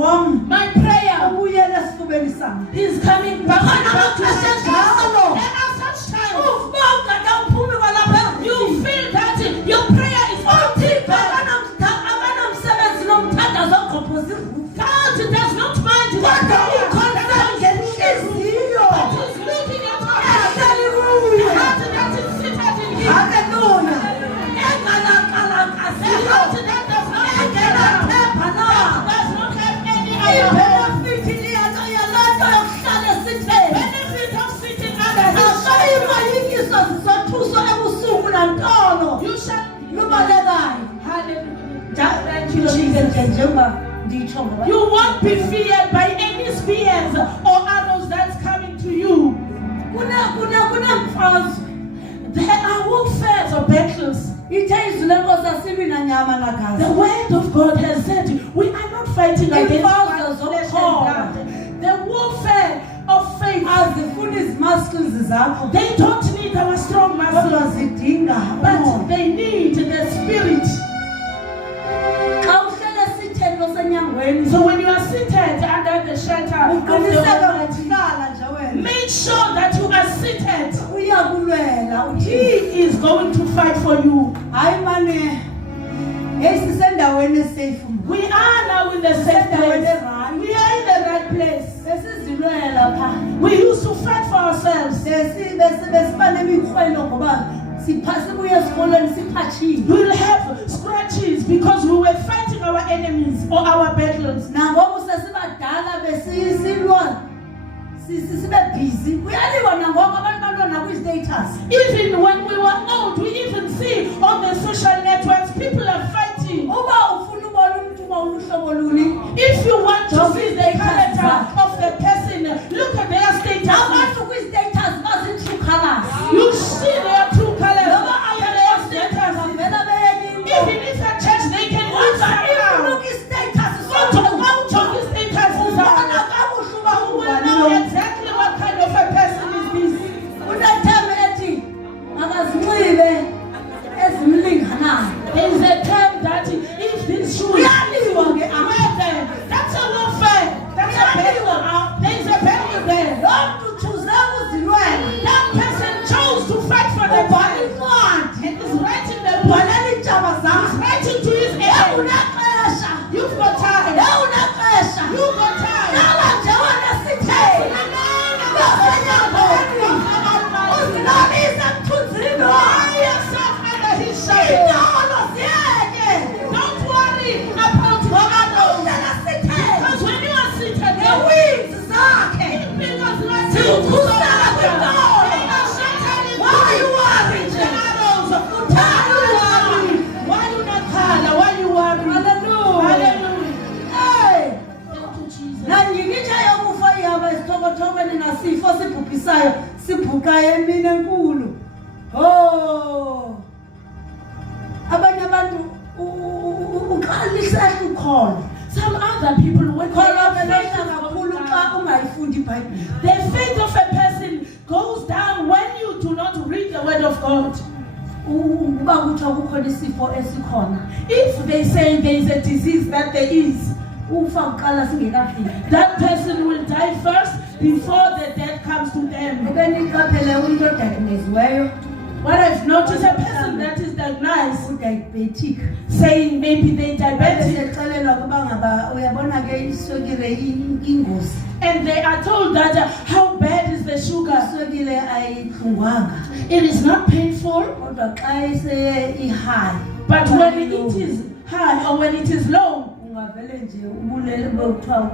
wam My prayer ubuyele esifubeni sami is coming back to njalo And at such time, ufaka ka uphumi kwalapha you feel that your prayer is uthixo empty. akanamsebenzi nomthandazo ogqobhoza irufu God does not mind the kodwa prayer ukhonza ngenhliziyo that is looking at our heart. haleluya The heart that is seated in Him. haleluya The engalaqalaqasiyo heart that does not have engelaphepha na does not have any other hope. ibenefiti yalonto yokuhlala esitheni Benefit of sitting under His shadow. asayimayikiso zizothuso ebusuku nantolo You shall lubalekayo Hallelujah. Thank you, Jesus. njengoba nditsho ngoba You won't be feared by any spears or arrows that's coming to you. kunemfazwe There are warfares or battles. ithe izwi lenkosi asilwi nanyama nagazi The word of God has said we are not fighting against Imfazwe flesh and zokhona. blood. The warfare of faith, azifuni izimaskills zakho they don't need our strong kodwa muscles, zidinga but umoya. they need the spirit. xa uhlele esitheni losenyangweni So when you are seated under the shelter of the uqiniseka Almighty, ngokuhlala nje wena make sure that you are seated. uyakulwela He uthi is going to fight for you. hayi mane hey sisendaweni esafe We are now in the safe place. We are in the right place. besizilwela pha We used to fight for ourselves. besiba nemikhwelo ngoba sibuye esikolweni siphathile We'll have scratches because we were fighting our enemies or our battles. nangoku sesibadala besisilwa sibe busy kuyaliwa nangoku abantu bantwana kwi-status Even when we were old, we even see on the social networks people are fighting. uba ufuna ubona umntu uba uluhlobo luni If you want to see the character of the person, look at their status. abantu kwi-status bazi-true colors You see their true colors. noba Look at their status. bavela beyelinto Even if a church, they can look somehow. look i-status Out of his status is ubona out. kakuhle uba You will ungubani know lo exactly what kind of a person is this. unethembe ethi makazinxibe ezimlinganayo There is a term that if these shoes Kuyaliwa ke wear them, that's a warfare. That's a battle. There is a battle there. loo mntu utshuze uzilwela That person chose to fight for the body. And is writing the book. ubhalela iintshaba He's zakho writing to his enemy. unexesha You've got time. unexesha You've got time. nala nje wena sitheni losenyangweni uzilobise mthunzini Lie yourself under his shadow. inolo ziyeke Don't worry about what others. uzela sitheni Because when you are seated there, newinzi zakhe because you are zikhusela seated kwinolo why you worry nje Why you not call? Why you worry? Hallelujah. Hallelujah. hey Thank you, Jesus. nanyikitsha yokufa ihamba esithokothokweni nasifo sibhubhisayo sibhukayo emini enkulu abanye abantu uqalisehla ukholo Some other people, when kholwa their belehla faith kakhulu goes xa down, ungayifundi ibhayibhile the faith of a person goes down when you do not read the word of God. uba kuthiwa kukhona isifo esikhona If they say there is a disease that there is, ufa kuqala singekafiki that person will die first before the death comes to them. ebeniqaphele umntu odiagnoziweyo What I've noticed, a person that is diagnosed udiabetic saying maybe they diabetic, besexelelwa kuba ngaba uyabona ke iswekile ingozi and they are told that how bad is the sugar. iswekile ayihlungwanga It is not painful, kodwa xa iseye ihigh but when it is high or when it is low, ungavele nje ubulele bokuthiwa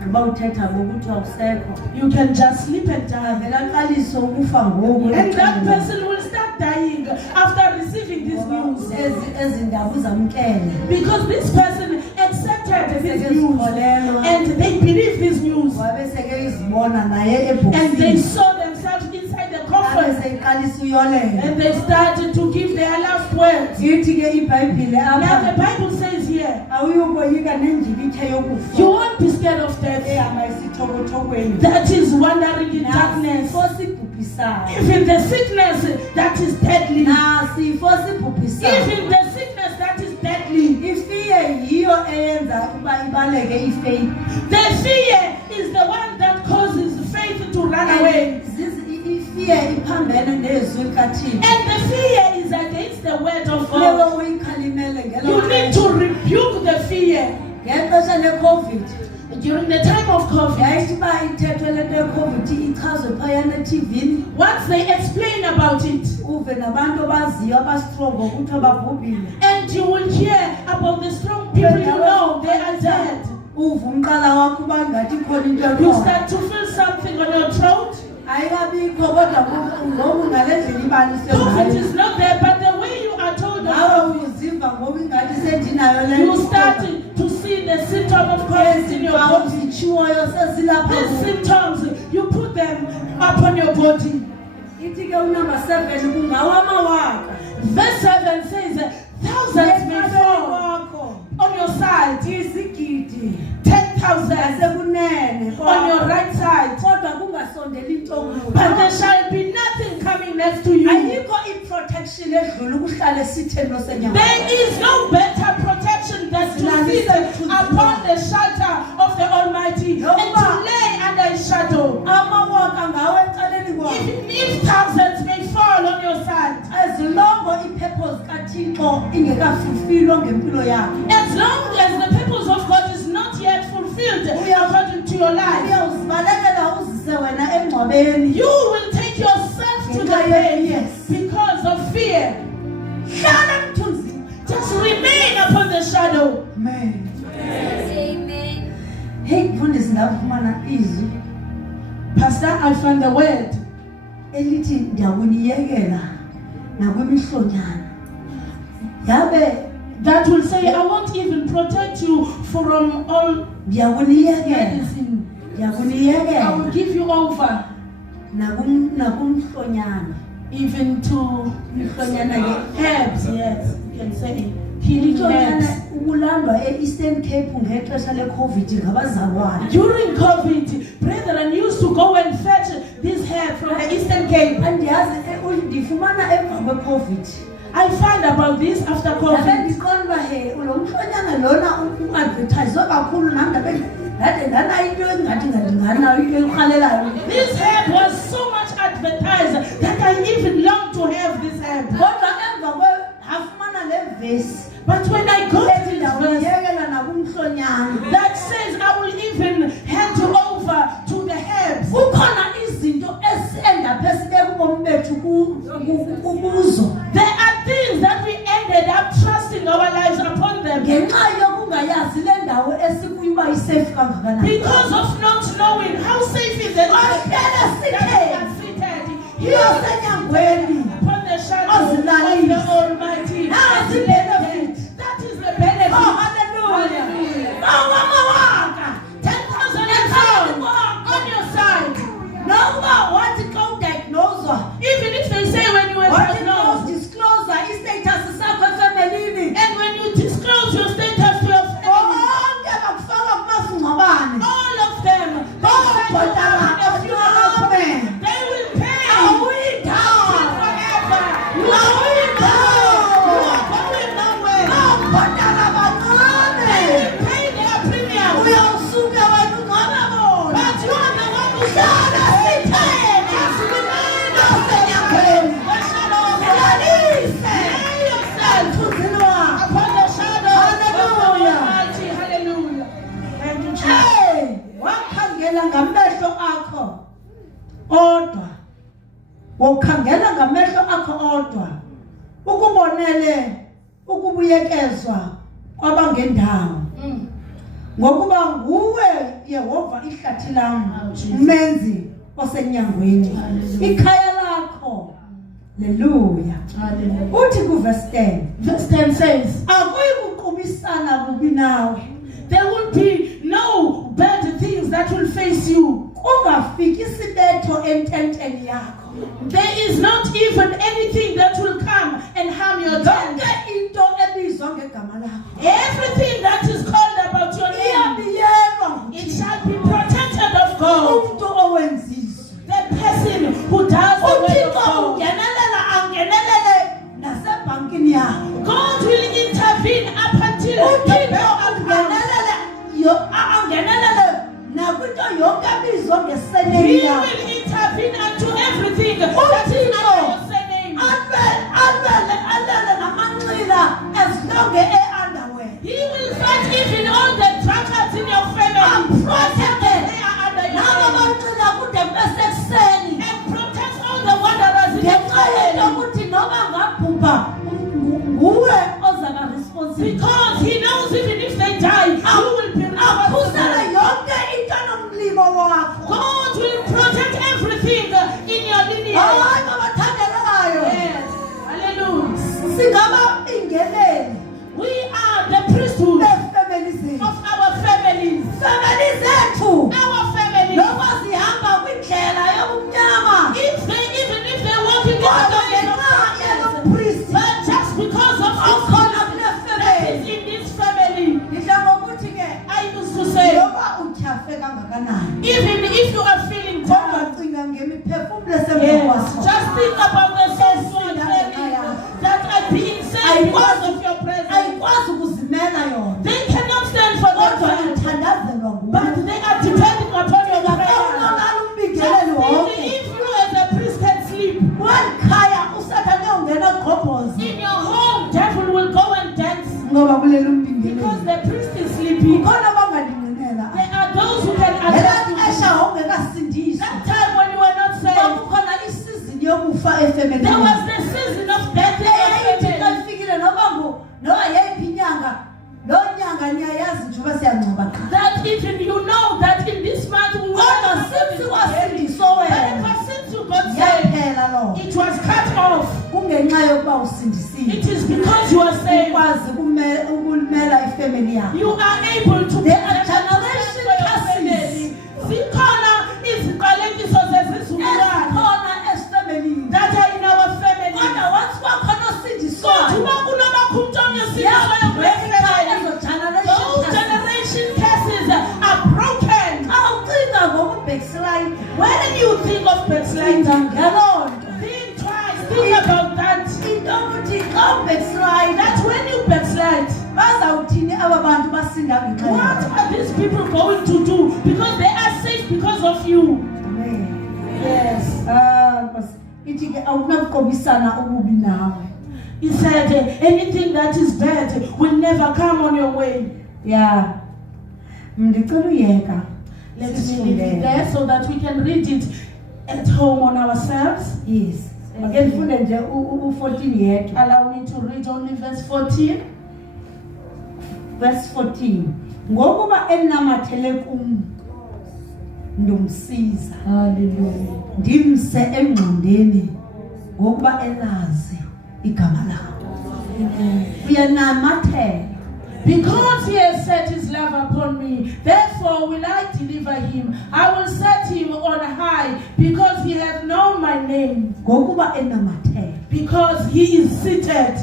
gqiba uthetha ngokuthiwa usekho you can just sleep and die. avele aqalise ukufa ngoku And that person will start dying after receiving this news. ezi ndaba uzamkele Because this person accepted this news and they believe this news. wabe seke izibona naye And they ebhokisini saw themselves inside the abe coffin. seyiqalisa uyolela And they started to give their last words. ithi ke ibhayibhile Now the apha Bible says here, awuyokoyika nenjikithe you yokufa won't be scared of death. ehamba isithokothokweni That is wandering in darkness. nasifo sibhubhisayo Even the sickness that is deadly. nasifo sibhubhisayo Even the sickness that is deadly. ifiye yiyo yiyo eyenza uba ibaleke ifaith. The fear is the one that causes faith to run away. Fear iphambene nezwi likaThixo. And the fear is against the word of God. Leyo uyikhalimele ngelo. You need to rebuke the fear. Ngexesha leCovid. During the time of COVID, yayithi ba ithethwe lento yeCovid ichazwe phayana eTV. once they explain about it, uve nabantu abaziyo abastrong ukuthi babhubhile. and you will hear about the strong people you know they are dead. Uve umqala wakho uba ngathi khona into You ekhona. start to feel something on your throat. Ayikabikho kodwa ngoku ngalendlela ibalise COVID ngayo. is not there, but the way you are told Nawe of it, uziva ngoku ingathi sendinayo le. you start to see the symptom of COVID in your body. Zitshiwoyo sesilapha. These symptoms, you put them upon your body. Ithi ke unumber 7 kungawamawaka. Verse 7 says, thousands may fall on your side, izigidi 10,000 asekunene on your right side, kodwa kungasondeli into but there shall be nothing coming next to you. ayikho iprotection edlula ukuhlala esitheni losenyama. There is no better protection than to sit upon the shelter of the Almighty and to lay under His shadow. Amawaka ngawe eceleni kwakho. Even if thousands may fall on your side, Ezilongo ipurpose kaThixo ingekafulfillwa ngempilo yakho. as long as the purpose of God is not yet fulfilled according to your life, Uyazibalekela uzise wena engcwabeni. you will take yourself to the grave because of fear. Hlala mthunzini. Just remain upon the shadow. Amen. Amen. Hey mfundisi ngafumana izwi Pastor, I found the word elithi ndiyakuniyekela nakwimihlonyana. Yabe that will say, I won't even protect you from all ndiyakuniyekela. medicine. I will Ndiyakuniyekela give you over nakumhlonyana. even to Imihlonyana ke herbs. Yes, you can say healing Imihlonyana herbs. ukulandwa eEastern Cape ngexesha leCovid ngabazalwane. During COVID, brethren used to go and fetch this herb from the Eastern Cape. Andiyazi ndifumana emva kweCovid. I found about this after Yabe COVID. ndiqonda uba he lo mhlonyana lona uadvertise kakhulu nam ndade ndanayo into engathi ngandinganayo into erhalelayo. This herb was so much advertised that I even longed to have this herb. Kodwa emva hafumana le vesi But when I got to this verse ndawuyekela nakumhlonyana. that says, I will even hand you over to the herbs. Kukhona izinto esendaphe sibeka ubomi bethu kuzo. There are things that we ended up trusting our lives upon them Ngenxa yokungayazi le ndawo esikuyo uba isefu kangakanani. because of not knowing how safe is it that we are seated here Iyosenyangweni. upon the shadow of the Almighty. Nasi benefit. That is the benefit. Oh, hallelujah. Awamawaka. 10,000 pounds on your side. Nokuba wathi xa udiagnoswa. Even if they say when you were Wathi xa diagnosed, udisclose istatus sakho efemelini. and when you disclose your status to your family, Bonke bakufaka kumasingcwabane. all of them, they Bhatala send you a funeral. amen. They will pay Awuyindawo. forever. You Awuyindawo. are going nowhere. Bhatala bancane. They will pay their premium. Uyawusuka wena ungcwaba bona. But you are the one who Hlala sitheni. Asikumina osenyangweni. the shadow of Silalise. Lay yourself Mthunzini wakho. upon the shadow of the Hallelujah. Almighty. Hallelujah. Thank you, Jesus. Hey, wakhangela ngamehlo akho odwa. Wakhangela ngamehlo akho odwa. Ukubonele ukubuyekezwa kwabangendawo. Ngokuba nguwe Yehova ihlathi lam, umenzi osenyangweni. Ikhaya lakho. Hallelujah. Hallelujah. Uthi ku verse 10. Verse 10 says, Akuyi kuqubisana kubi nawe. there will be no bad things that will face you. Ungafiki isibetho ententeni yakho. There is not even anything that will come and harm your tent. Yonke into ebizwa ngegama lakho Everything that is called about your name, iyabiyelwa it shall be protected of God. umuntu owenzizwe. The person who does the will of uThixo God. ungenelela angenelele nasebhankini yakho. God will intervene up until the uThixo bank account. angenelele nakwinto yonke ebizwa ngeseneni He yakho. will intervene unto everything that is under your surname. Alele namanxila ezilonge e-underwear. He will fight even all the drunkards in your family. Protected. They are under your Nabo name. manxila kude kubesekuseni. And protect all the wanderers in your Ngenxa yento family. ukuthi noba ngabhubha nguwe ozaba responsible. Because he knows even if they die, you will be Akhusele responsible. yonke into nomlimo wakho. God will protect everything in your lineage. Hayi babathandelayo. Yes. Hallelujah. Singaba ingeleli We are the priesthood befamily zethu. of our families. Family zethu. Our families. Noma zihamba kwindlela yobumnyama. Even if they're walking in the Kodwa way of ngenxa darkness, yalompristi but just because of okhona kule that family. is in this family, Ngidla ngokuthi ke I used to say, noba utyhafe kangakanani. even if you are feeling Kodwa down, cinga ngemiphefumlo esemva yes, kwakho. just think about the souls who are claiming that are being saved because of your presence. Ayikwazi ukuzimela yona. They cannot stand for Kodwa that, ithandazelwa nguwe. but they are depending upon your prayer. Awunolala umbingeleli wonke. If you as a priest can sleep, Walikhaya usathane ungena gqobhoza. in your home, devil will go and dance Ngoba kuleli because umbingeleli. the priest is sleeping. Khona abangandinqinela. There are those who can Ngela attest to xesha ongekasindiswa. that time when you were not saved. Kwakukhona isizini yokufa efemelini. There was the season of death in Eyayithi your xa family. ifikile noba yeyiphi inyanga, loo nyanga niyayazi njengoba siyangcwaba qha. That even you know that in this month we Kodwa will since wasindiswa wena, but since you got saved, yaphela loo. it was cut off. Kungenxa yokuba usindisiwe. It is because you are saved. Ukwazi ukumela ifamily yakho. You are able to There are protect generation for your curses. family. Zikhona iziqalekiso zezizukulwane Ezikhona esifemelini. that are in our family. Kodwa once kwakhona Kodwa osindiswayo, uba kunobakho umuntu onyesindiswayo ziyabreaka kule ezo family, those generation curses. generation curses are broken. Xa ucinga ngokubackslide, When you think of cinga backsliding, ngaloo nto. think twice, think about that. Into yokuthi xa ubackslide, That when you backslide, bazawuthini aba bantu basinda ngenxa what yakho? are these people going to do? Because they are safe because of you. Amen. Yes. Nkosi, ithi ke awunakuqobisana ububi nawe. He said, anything that is bad will never come on your way. Ya. Ndicela uyeka. Let me leave it there so that we can read it at home on ourselves. Yes. Ake ndifunde nje u-14 yedwa. Allow me to read only verse 14. Verse 14. Ngokuba enamathele kum ndomsiza. Hallelujah. Ndimse engqondeni ngokuba elazi igama lakho. Uyanamathela. Because he has set his love upon me, therefore will I deliver him. I will set him on high, because he hath known my name. Ngokuba enamathele. Because he is seated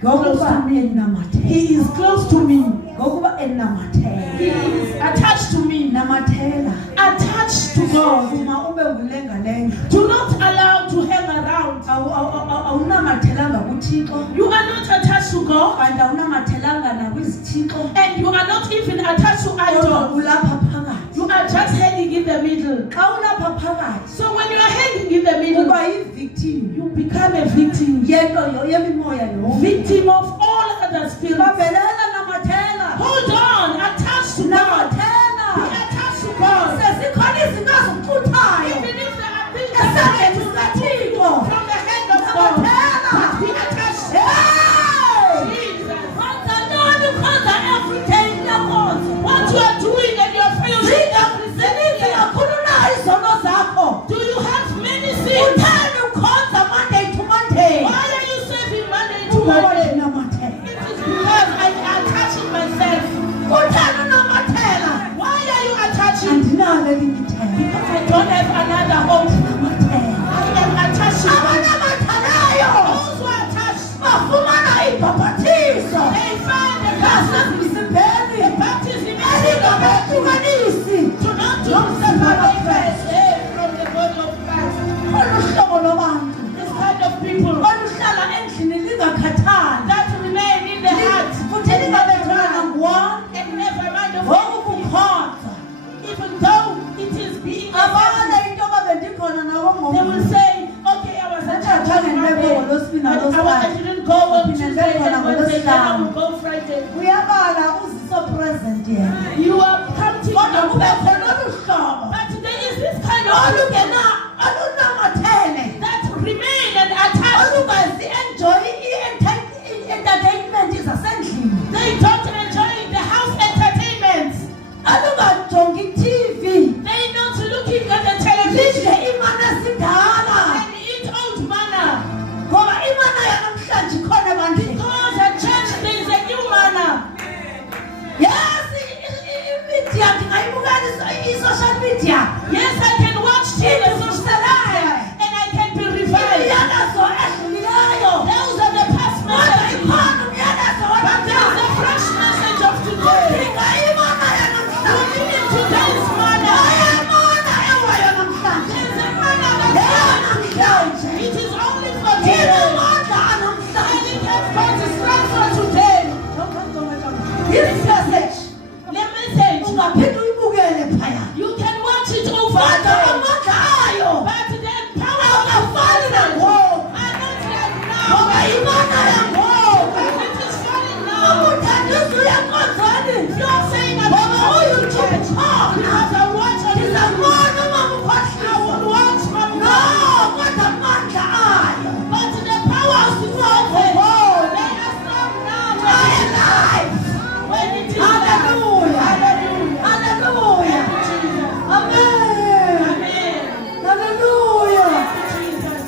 close Ngokuba to me. enamathele. He is close to me. Ngokuba enamathele. He is attached to me. Namathela. Attached to God. Uma ube ngulengalenga. Do not allow to hang around. Awunamathelanga kuThixo. You are not attached to God, Kanti awunamathelanga nakwizithixo. and you are not even attached to Kodwa idols. ulapha phakathi. You are just hanging in the middle. Xa ulapha phakathi, So when you are hanging in the middle, uba yi-victim you become a victim. yento yemimoya yonke. Victim of all other spirits. Babhelela namathela. Hold on, attached to God. Be Namathela. attached to God. Sezikhona izinto azikuxuthayo. Even if there are things Esandleni that are sikaThixo. from the hand of God, Namathela. be attached. Hey! Jesus. Kwenza ntoni ukwenza every day inyakozo? What you are doing and your fellowship Zininzi kakhulu na izono zakho. do you have many sins? Uthanda ukhonza Monday to Monday. Why are you serving Monday to Ngoba Monday? ndinamathela. It is because I am attaching myself. Uthanda unamathela. Why are you attaching? Andinalo elinye ithemba. Because I don't have another hope. Ndinamathela. I am attaching. Abanamathelayo Those who are attached, bafumana ibhabhathiso. they find the Ngasemzimbeni. baptism Elingabehlukanisi. to not to separate Christ from the body of Christ. Olu hlobo lwabantu This kind of people oluhlala endlini lingakhathali. that remain in the heart Futhi lingabethwana nguwani. and never mind of Ngokukukhonza. I didn't go on Tuesday and Wednesday, then I will go Friday. Uyabala uziso present yena. You are counting Kodwa on kube that. khona oluhlobo. But there is this kind of Olunamathele. that remain and attach. Olukazi enjoy i-entertainment zasendlini. They don't enjoy the house entertainments. Alukajongi TV. They not looking at the Lidle television imana sidala. and eat old manna. Ngoba imana yanamhlanje khona ebandleni. Because at church there is a new manna. Yes, i-media ndingayibukela i-social media. Yes, I can watch TV on social media and I can be revived. Imiyalezo edlulileyo. Those are the past Kodwa messages. ikhona umyalezo But there is a fresh message of today. Udinga imana You yanamhlanje. need today's manna. Imana ewayo namhlanje. There is a manna that's Yanamhlanje. it is only for Thina today. amandla And anamhlanje. it has got to strength for today. This message The message, ungaphinde uyibukele phaya. you can watch it over Kodwa again. amandla ayo But the power of the awafani Father nangoku. are not like Ngoba now. imana yangoku. It is falling now. Umuthandiso uyankonzani. You're saying that Ngoba uYouTube khona. because I watch on the Ndizabona uma I ukhohlisa. will watch my No, kodwa amandla ayo. But the power of the Father, they are strong now. Alive. When it is Hallelujah. Hallelujah. Hallelujah. Jesus. Amen. Amen. Hallelujah. Jesus.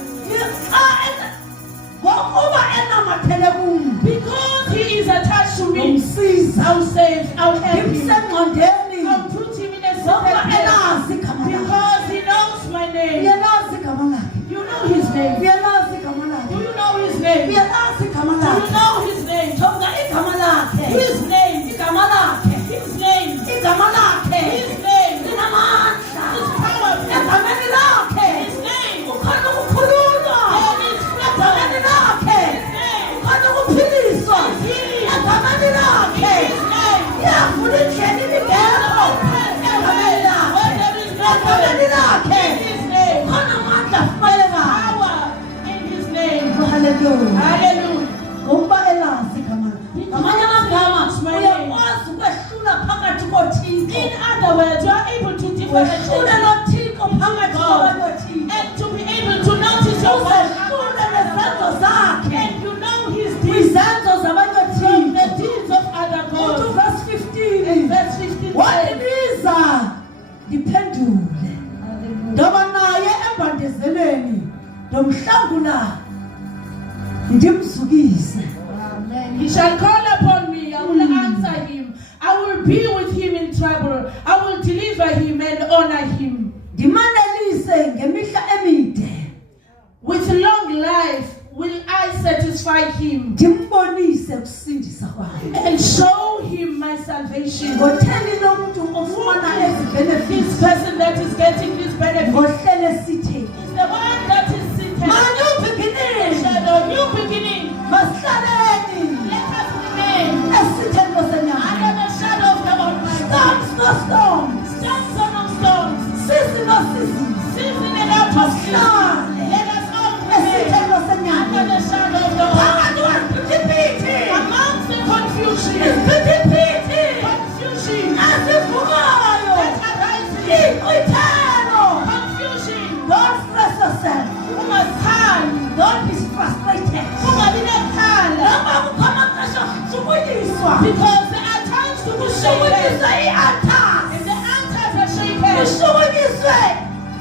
Ngokuba enamathele kum. Because he is attached to me, Ngimsiza. I'll save, I'll help him. Ngimsengqondeni. I'll put him in a Ngoba secret place. elazi igama lakhe. Because he knows my name. Uyalazi igama lakhe. You know his name. Uyalazi igama lakhe. Do you know his name? Uyalazi igama Do you lakhe. know his name? Jonga igama lakhe. His name. Igama lakhe. His name. Igama lakhe. His name. Linamandla. His powerful. Egameni lakhe. His name. Ukhona ukukhululwa. And his Egameni lakhe. His name. Ukhona ukuphiliswa. His healing. Egameni lakhe. His name. Iyavula indlela imigero. Egameni lakhe. Egameni lakhe. His name. Ukhona amandla afumanekayo. Power in his name. Hallelujah. Hallelujah. Ngokuba elazi igama lakhe. Ngamanye amagama uyakwazi ukwehlula phakathi kothixo. In other words, you are able to Wehlule differentiate nothixo phakathi kwabantu. and to be able to notice your work. Uzehlule nezenzo zakhe. And you know his deeds Kwizenzo zabantu from the thixo. deeds of other Uthi gods. verse 15. Verse 15 says, Wandibiza ndiphendule. Ndoba naye embandezelweni ndomhlangula ndimzukise. he shall call upon me, I will answer him. I will be with him in trouble. I will deliver him and honor him. Ndimanelise ngemihla emide. With long life will I satisfy him Ndimbonise ukusindisa kwakhe. and show him my salvation. Ngotheni lo muntu ofumana ezi benefits. This person that is getting this benefit Ngohlele sithe. is the one that is seated. Manje The beginning. shadow, new beginning. Masihlaleni Let us remain esithelo under senyanga. the shadow of the Almighty. Storms no storms. Storms or no storms, Season no season. season and out of season. Let us all remain Esithelo under senyanga. the shadow of the Almighty. Phakathi kwesiphithiphithi. Amongst the confusion, Isiphithiphithi. confusion Esivukayo. that arises, Iqwithelo. confusion, Don't stress yourself. ungathali, Don't be frustrated. ungabi nekhala. Noma kukho amaxesha okuhlukunyiswa. Because there are times to be shaken, Kuhlukunyiswa i-altars. and the altars are shaken, Kuhlukunyiswe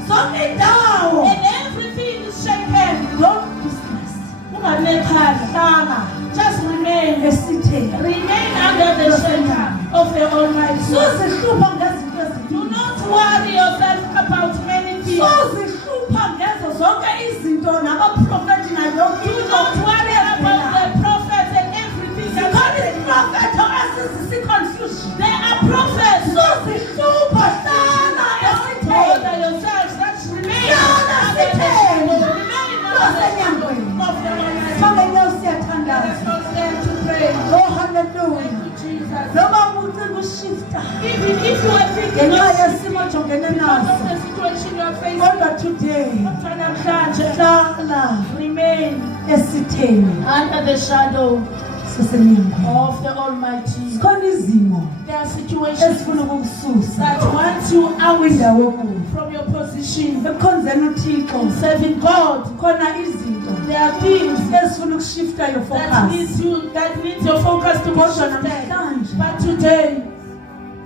zonke indawo. and everything is shaken. Don't be stressed. Ungabi nekhala. Hlala Just remain. esitheni. Remain under the shelter of the Almighty. Suzihlupha ngezinto Do ezininzi. not worry yourself about many things. Suzihlupha ngezo zonke izinto nabaprofethi nayo yonke Do into. not worry about the prophets and everything. Zikhona iziprofethi ezizisi-confusion. There are prophets. Suzihlupha hlala Don't esitheni. bother yourselves. Let's remain Hlala under the esitheni. shadow. Remain under the Lwasenyangweni. shadow of the Almighty. Sonke nyawo Let us siyathandaza. not stand to pray. Oh, hallelujah. Thank you, Jesus. Noma ucinga ushifta Even if you are thinking ngenxa of yesimo ojongene because of naso. the situation you are facing, Kodwa today, namhlanje, hlala remain esitheni under the shadow sesenyango of the Almighty. khona izimo There are situations esifuna ukukususa that once you are awindawo kuyo from your position ekukhonzeni uThixo in serving God, khona izinto there are things esifuna ukushifta your that focus needs your focus to be kodwa shifted. namhlanje But today,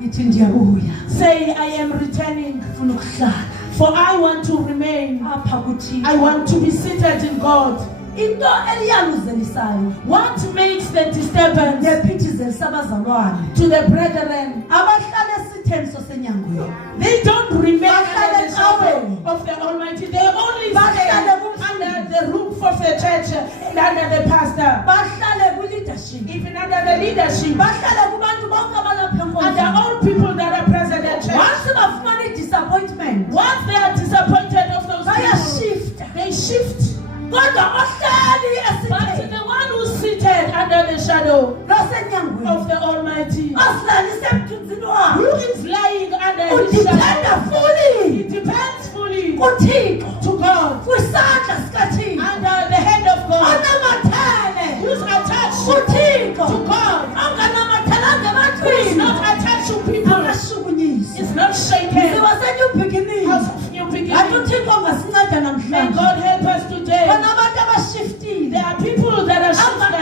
ithi ndiyabuya say, I am returning, ufuna ukuhlala for I want to remain. apha kuThixo I want to be seated in God. into eliyaluzelisayo What makes the disturbance nephithizeli sabazalwane to the brethren? abahlala esitheni sosenyangweni They don't remain Bahlale under the shadow ecaweni. of the Almighty. They only Bahlale stay kumfundisi. under the roof of the church and under the pastor, bahlale ku-leadership even under the leadership, bahlale kubantu bonke abalapha under enkonzweni all people that are present at church. once bafumana i-disappointment Once they are disappointed of those people, bayashifta they shift. kodwa ohleli But esitheni the one who's seated under the shadow losenyangweni of the Almighty, asilalise emthunzini who wakho is lying under his udipenda shadow, fully he depends fully kuThixo to God, kwisandla sikaThixo under the hand of God, onamathele who's attached kuThixo to God, anganamathelanga who is ebantwini not attached to people, akashukunyiswa is not shaken. siwasenyubhikinini House of New ngathi Beginning. uThixo angasinceda May namhlanje God help us today. khona abantu abashiftile There are people that are shifted.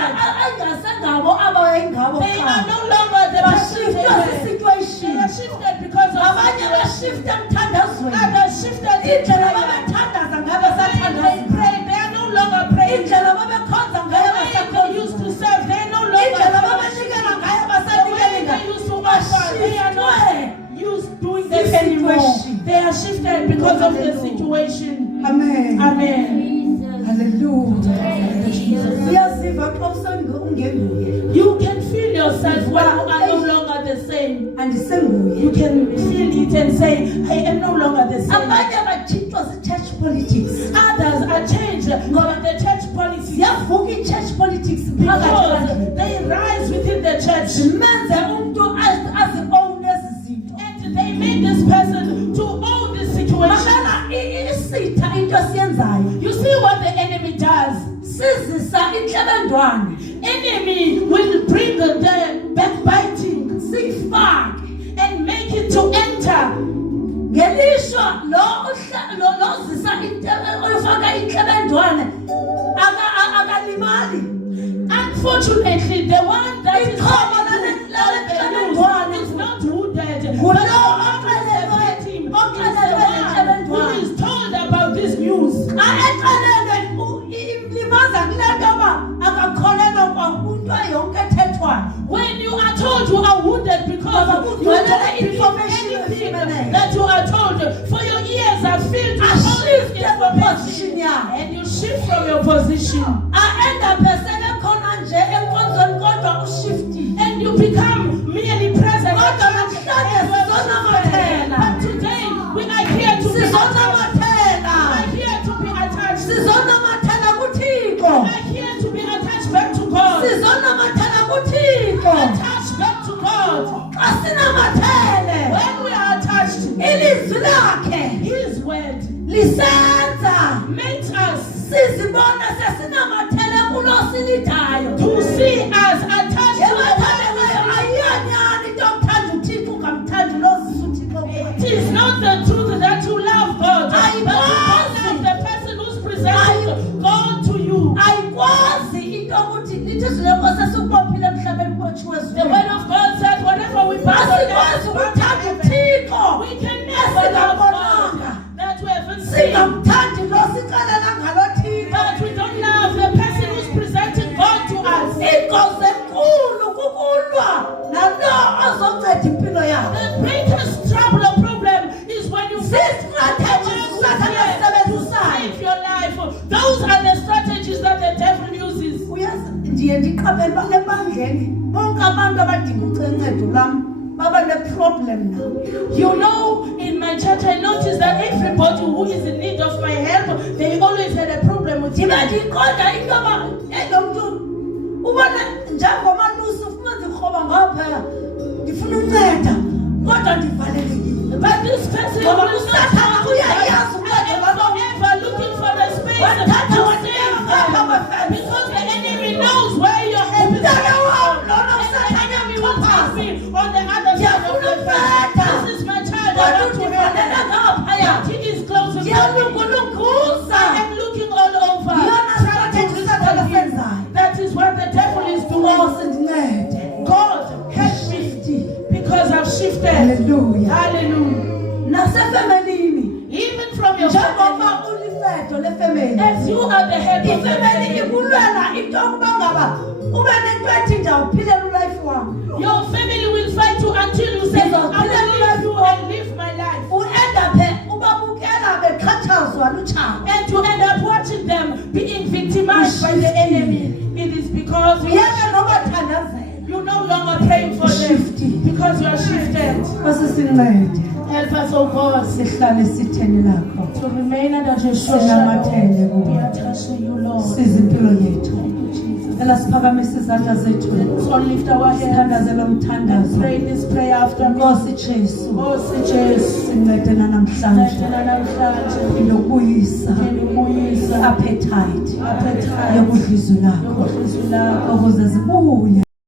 angasengabo abawayengabo They are kuqala no longer the person they bashiftwa were. They sisituation are shifted because of abanye bashifta emthandazweni others shifted in indlela prayer. babethandaza ngayo They basathandaza pray. They are no longer praying. indlela babekhonza ngayo The way they basakhonza used to serve, they no longer indlela serve. babenikela ngayo The way basanikela they used to offer, they are not used doing this This anymore. situation. They are shifted because of the situation. amen Amen. haleluya uyaziva xa ungenguye You can feel yourself when you are no longer the same. andisenguye You can feel it and say, I am no longer the same. abanye batshintshwa zi-church politics Others are changed by the church policy ziyavuka i-church politics phakathi because kwakhe. they rise within the church zimenze umntu azi-owune ezi zinto and they make this person to own this situation. mamela isitha into esiyenzayo You see what the enemy does? sizisa intlebendwane Enemy will bring the backbiting siyifake and make it to enter. ngelishwa lozisa oyifaka intlebendwane akalimali Unfortunately, the one that is Iqhobo is not wounded. Ngulowo But the victim is the one who is told about this news. aexelelwe imlimaza kule nto yoba akakholelwa kwakunto yonke ethethwayo When you are told you are wounded because you don't believe anything that you are told, for your ears are filled with all this information, and you shift from your position, aendapesele khona nje enkonzweni kodwa ushifti and you become merely present. kodwa namhlanje sizonamathela But today we are here to be attached. We sizonamathela are here to be attached. sizonamathela kuThixo We are here to be attached back to God. sizonamathela kuThixo Attached back to God. xa sinamathele When we are attached, ilizwi lakhe His word lisenza makes us sizibona sesinamathele kulo silidayo to see us attached to ebathandekayo the ayiyanyani into yokuthanda uThixo ungamthandi lozisa uThixo It kuwe is not the truth that you love God, but you Ayikwazi. don't love the person who's presenting God to you. ayikwazi into yokuthi lithi izwi lenkosi esikubophile emhlabeni kubotshiwe The word of God says, whatever we bind on asikwazi earth, ukuthanda uThixo we can never love God that we haven't seen. singamthandi lo sixelela ngalo Thixo But we don't love the person who's presenting God to us. ingozi enkulu kukulwa nalo ozonceda impilo yakho The greatest trouble or problem is when you face strategies Satan to azisebenzisayo save your life. Those are the strategies that the devil uses. uyazi ndiye ndiqaphele uba ebandleni bonke abantu abadinga uncedo lwam baba ne-problem now You know, in my church, I noticed that everybody who is in need of my help, they always had a problem with ndibe me. ndiqonda into yoba lo mntu ubona njengomalusi ufuna ndikroba ngaphaya ndifuna unceda kodwa ndivalelekile But this person Ngoba will not uSathane come uyayazi and is forever looking for the space to save them. ifamily. As you are the head of the Ifamily family, ikulwela into yokuba ngaba ube nento ethi ndawuphilela ulife wami. your family will fight you until you say, I will live you and live my life. Uendaphe ubabukela bexhatshazwa lutshayo. And you end up watching them being victimized by the enemy. It is because Uyeke nobathandazela. you're no longer praying for them because you are shifted. Masisincede. Help us, oh God, Sihlale sitheni lakho. to remain under your Sinamathele shadow. kuwe. We are touching you, Lord. Sizimpilo yethu. Thank you, Jesus. Ela siphakamise izandla zethu. Let's all lift our hands Sithandazela and umthandazo. pray this prayer after me. Nkosi Jesu. Oh, say Jesus. Sincede namhlanje. Ncedela namhlanje. Ndokuyisa Ngikubuyisa appetite appetite yokudla izwi lakho yokudla izwi lakho. ukuze zibuye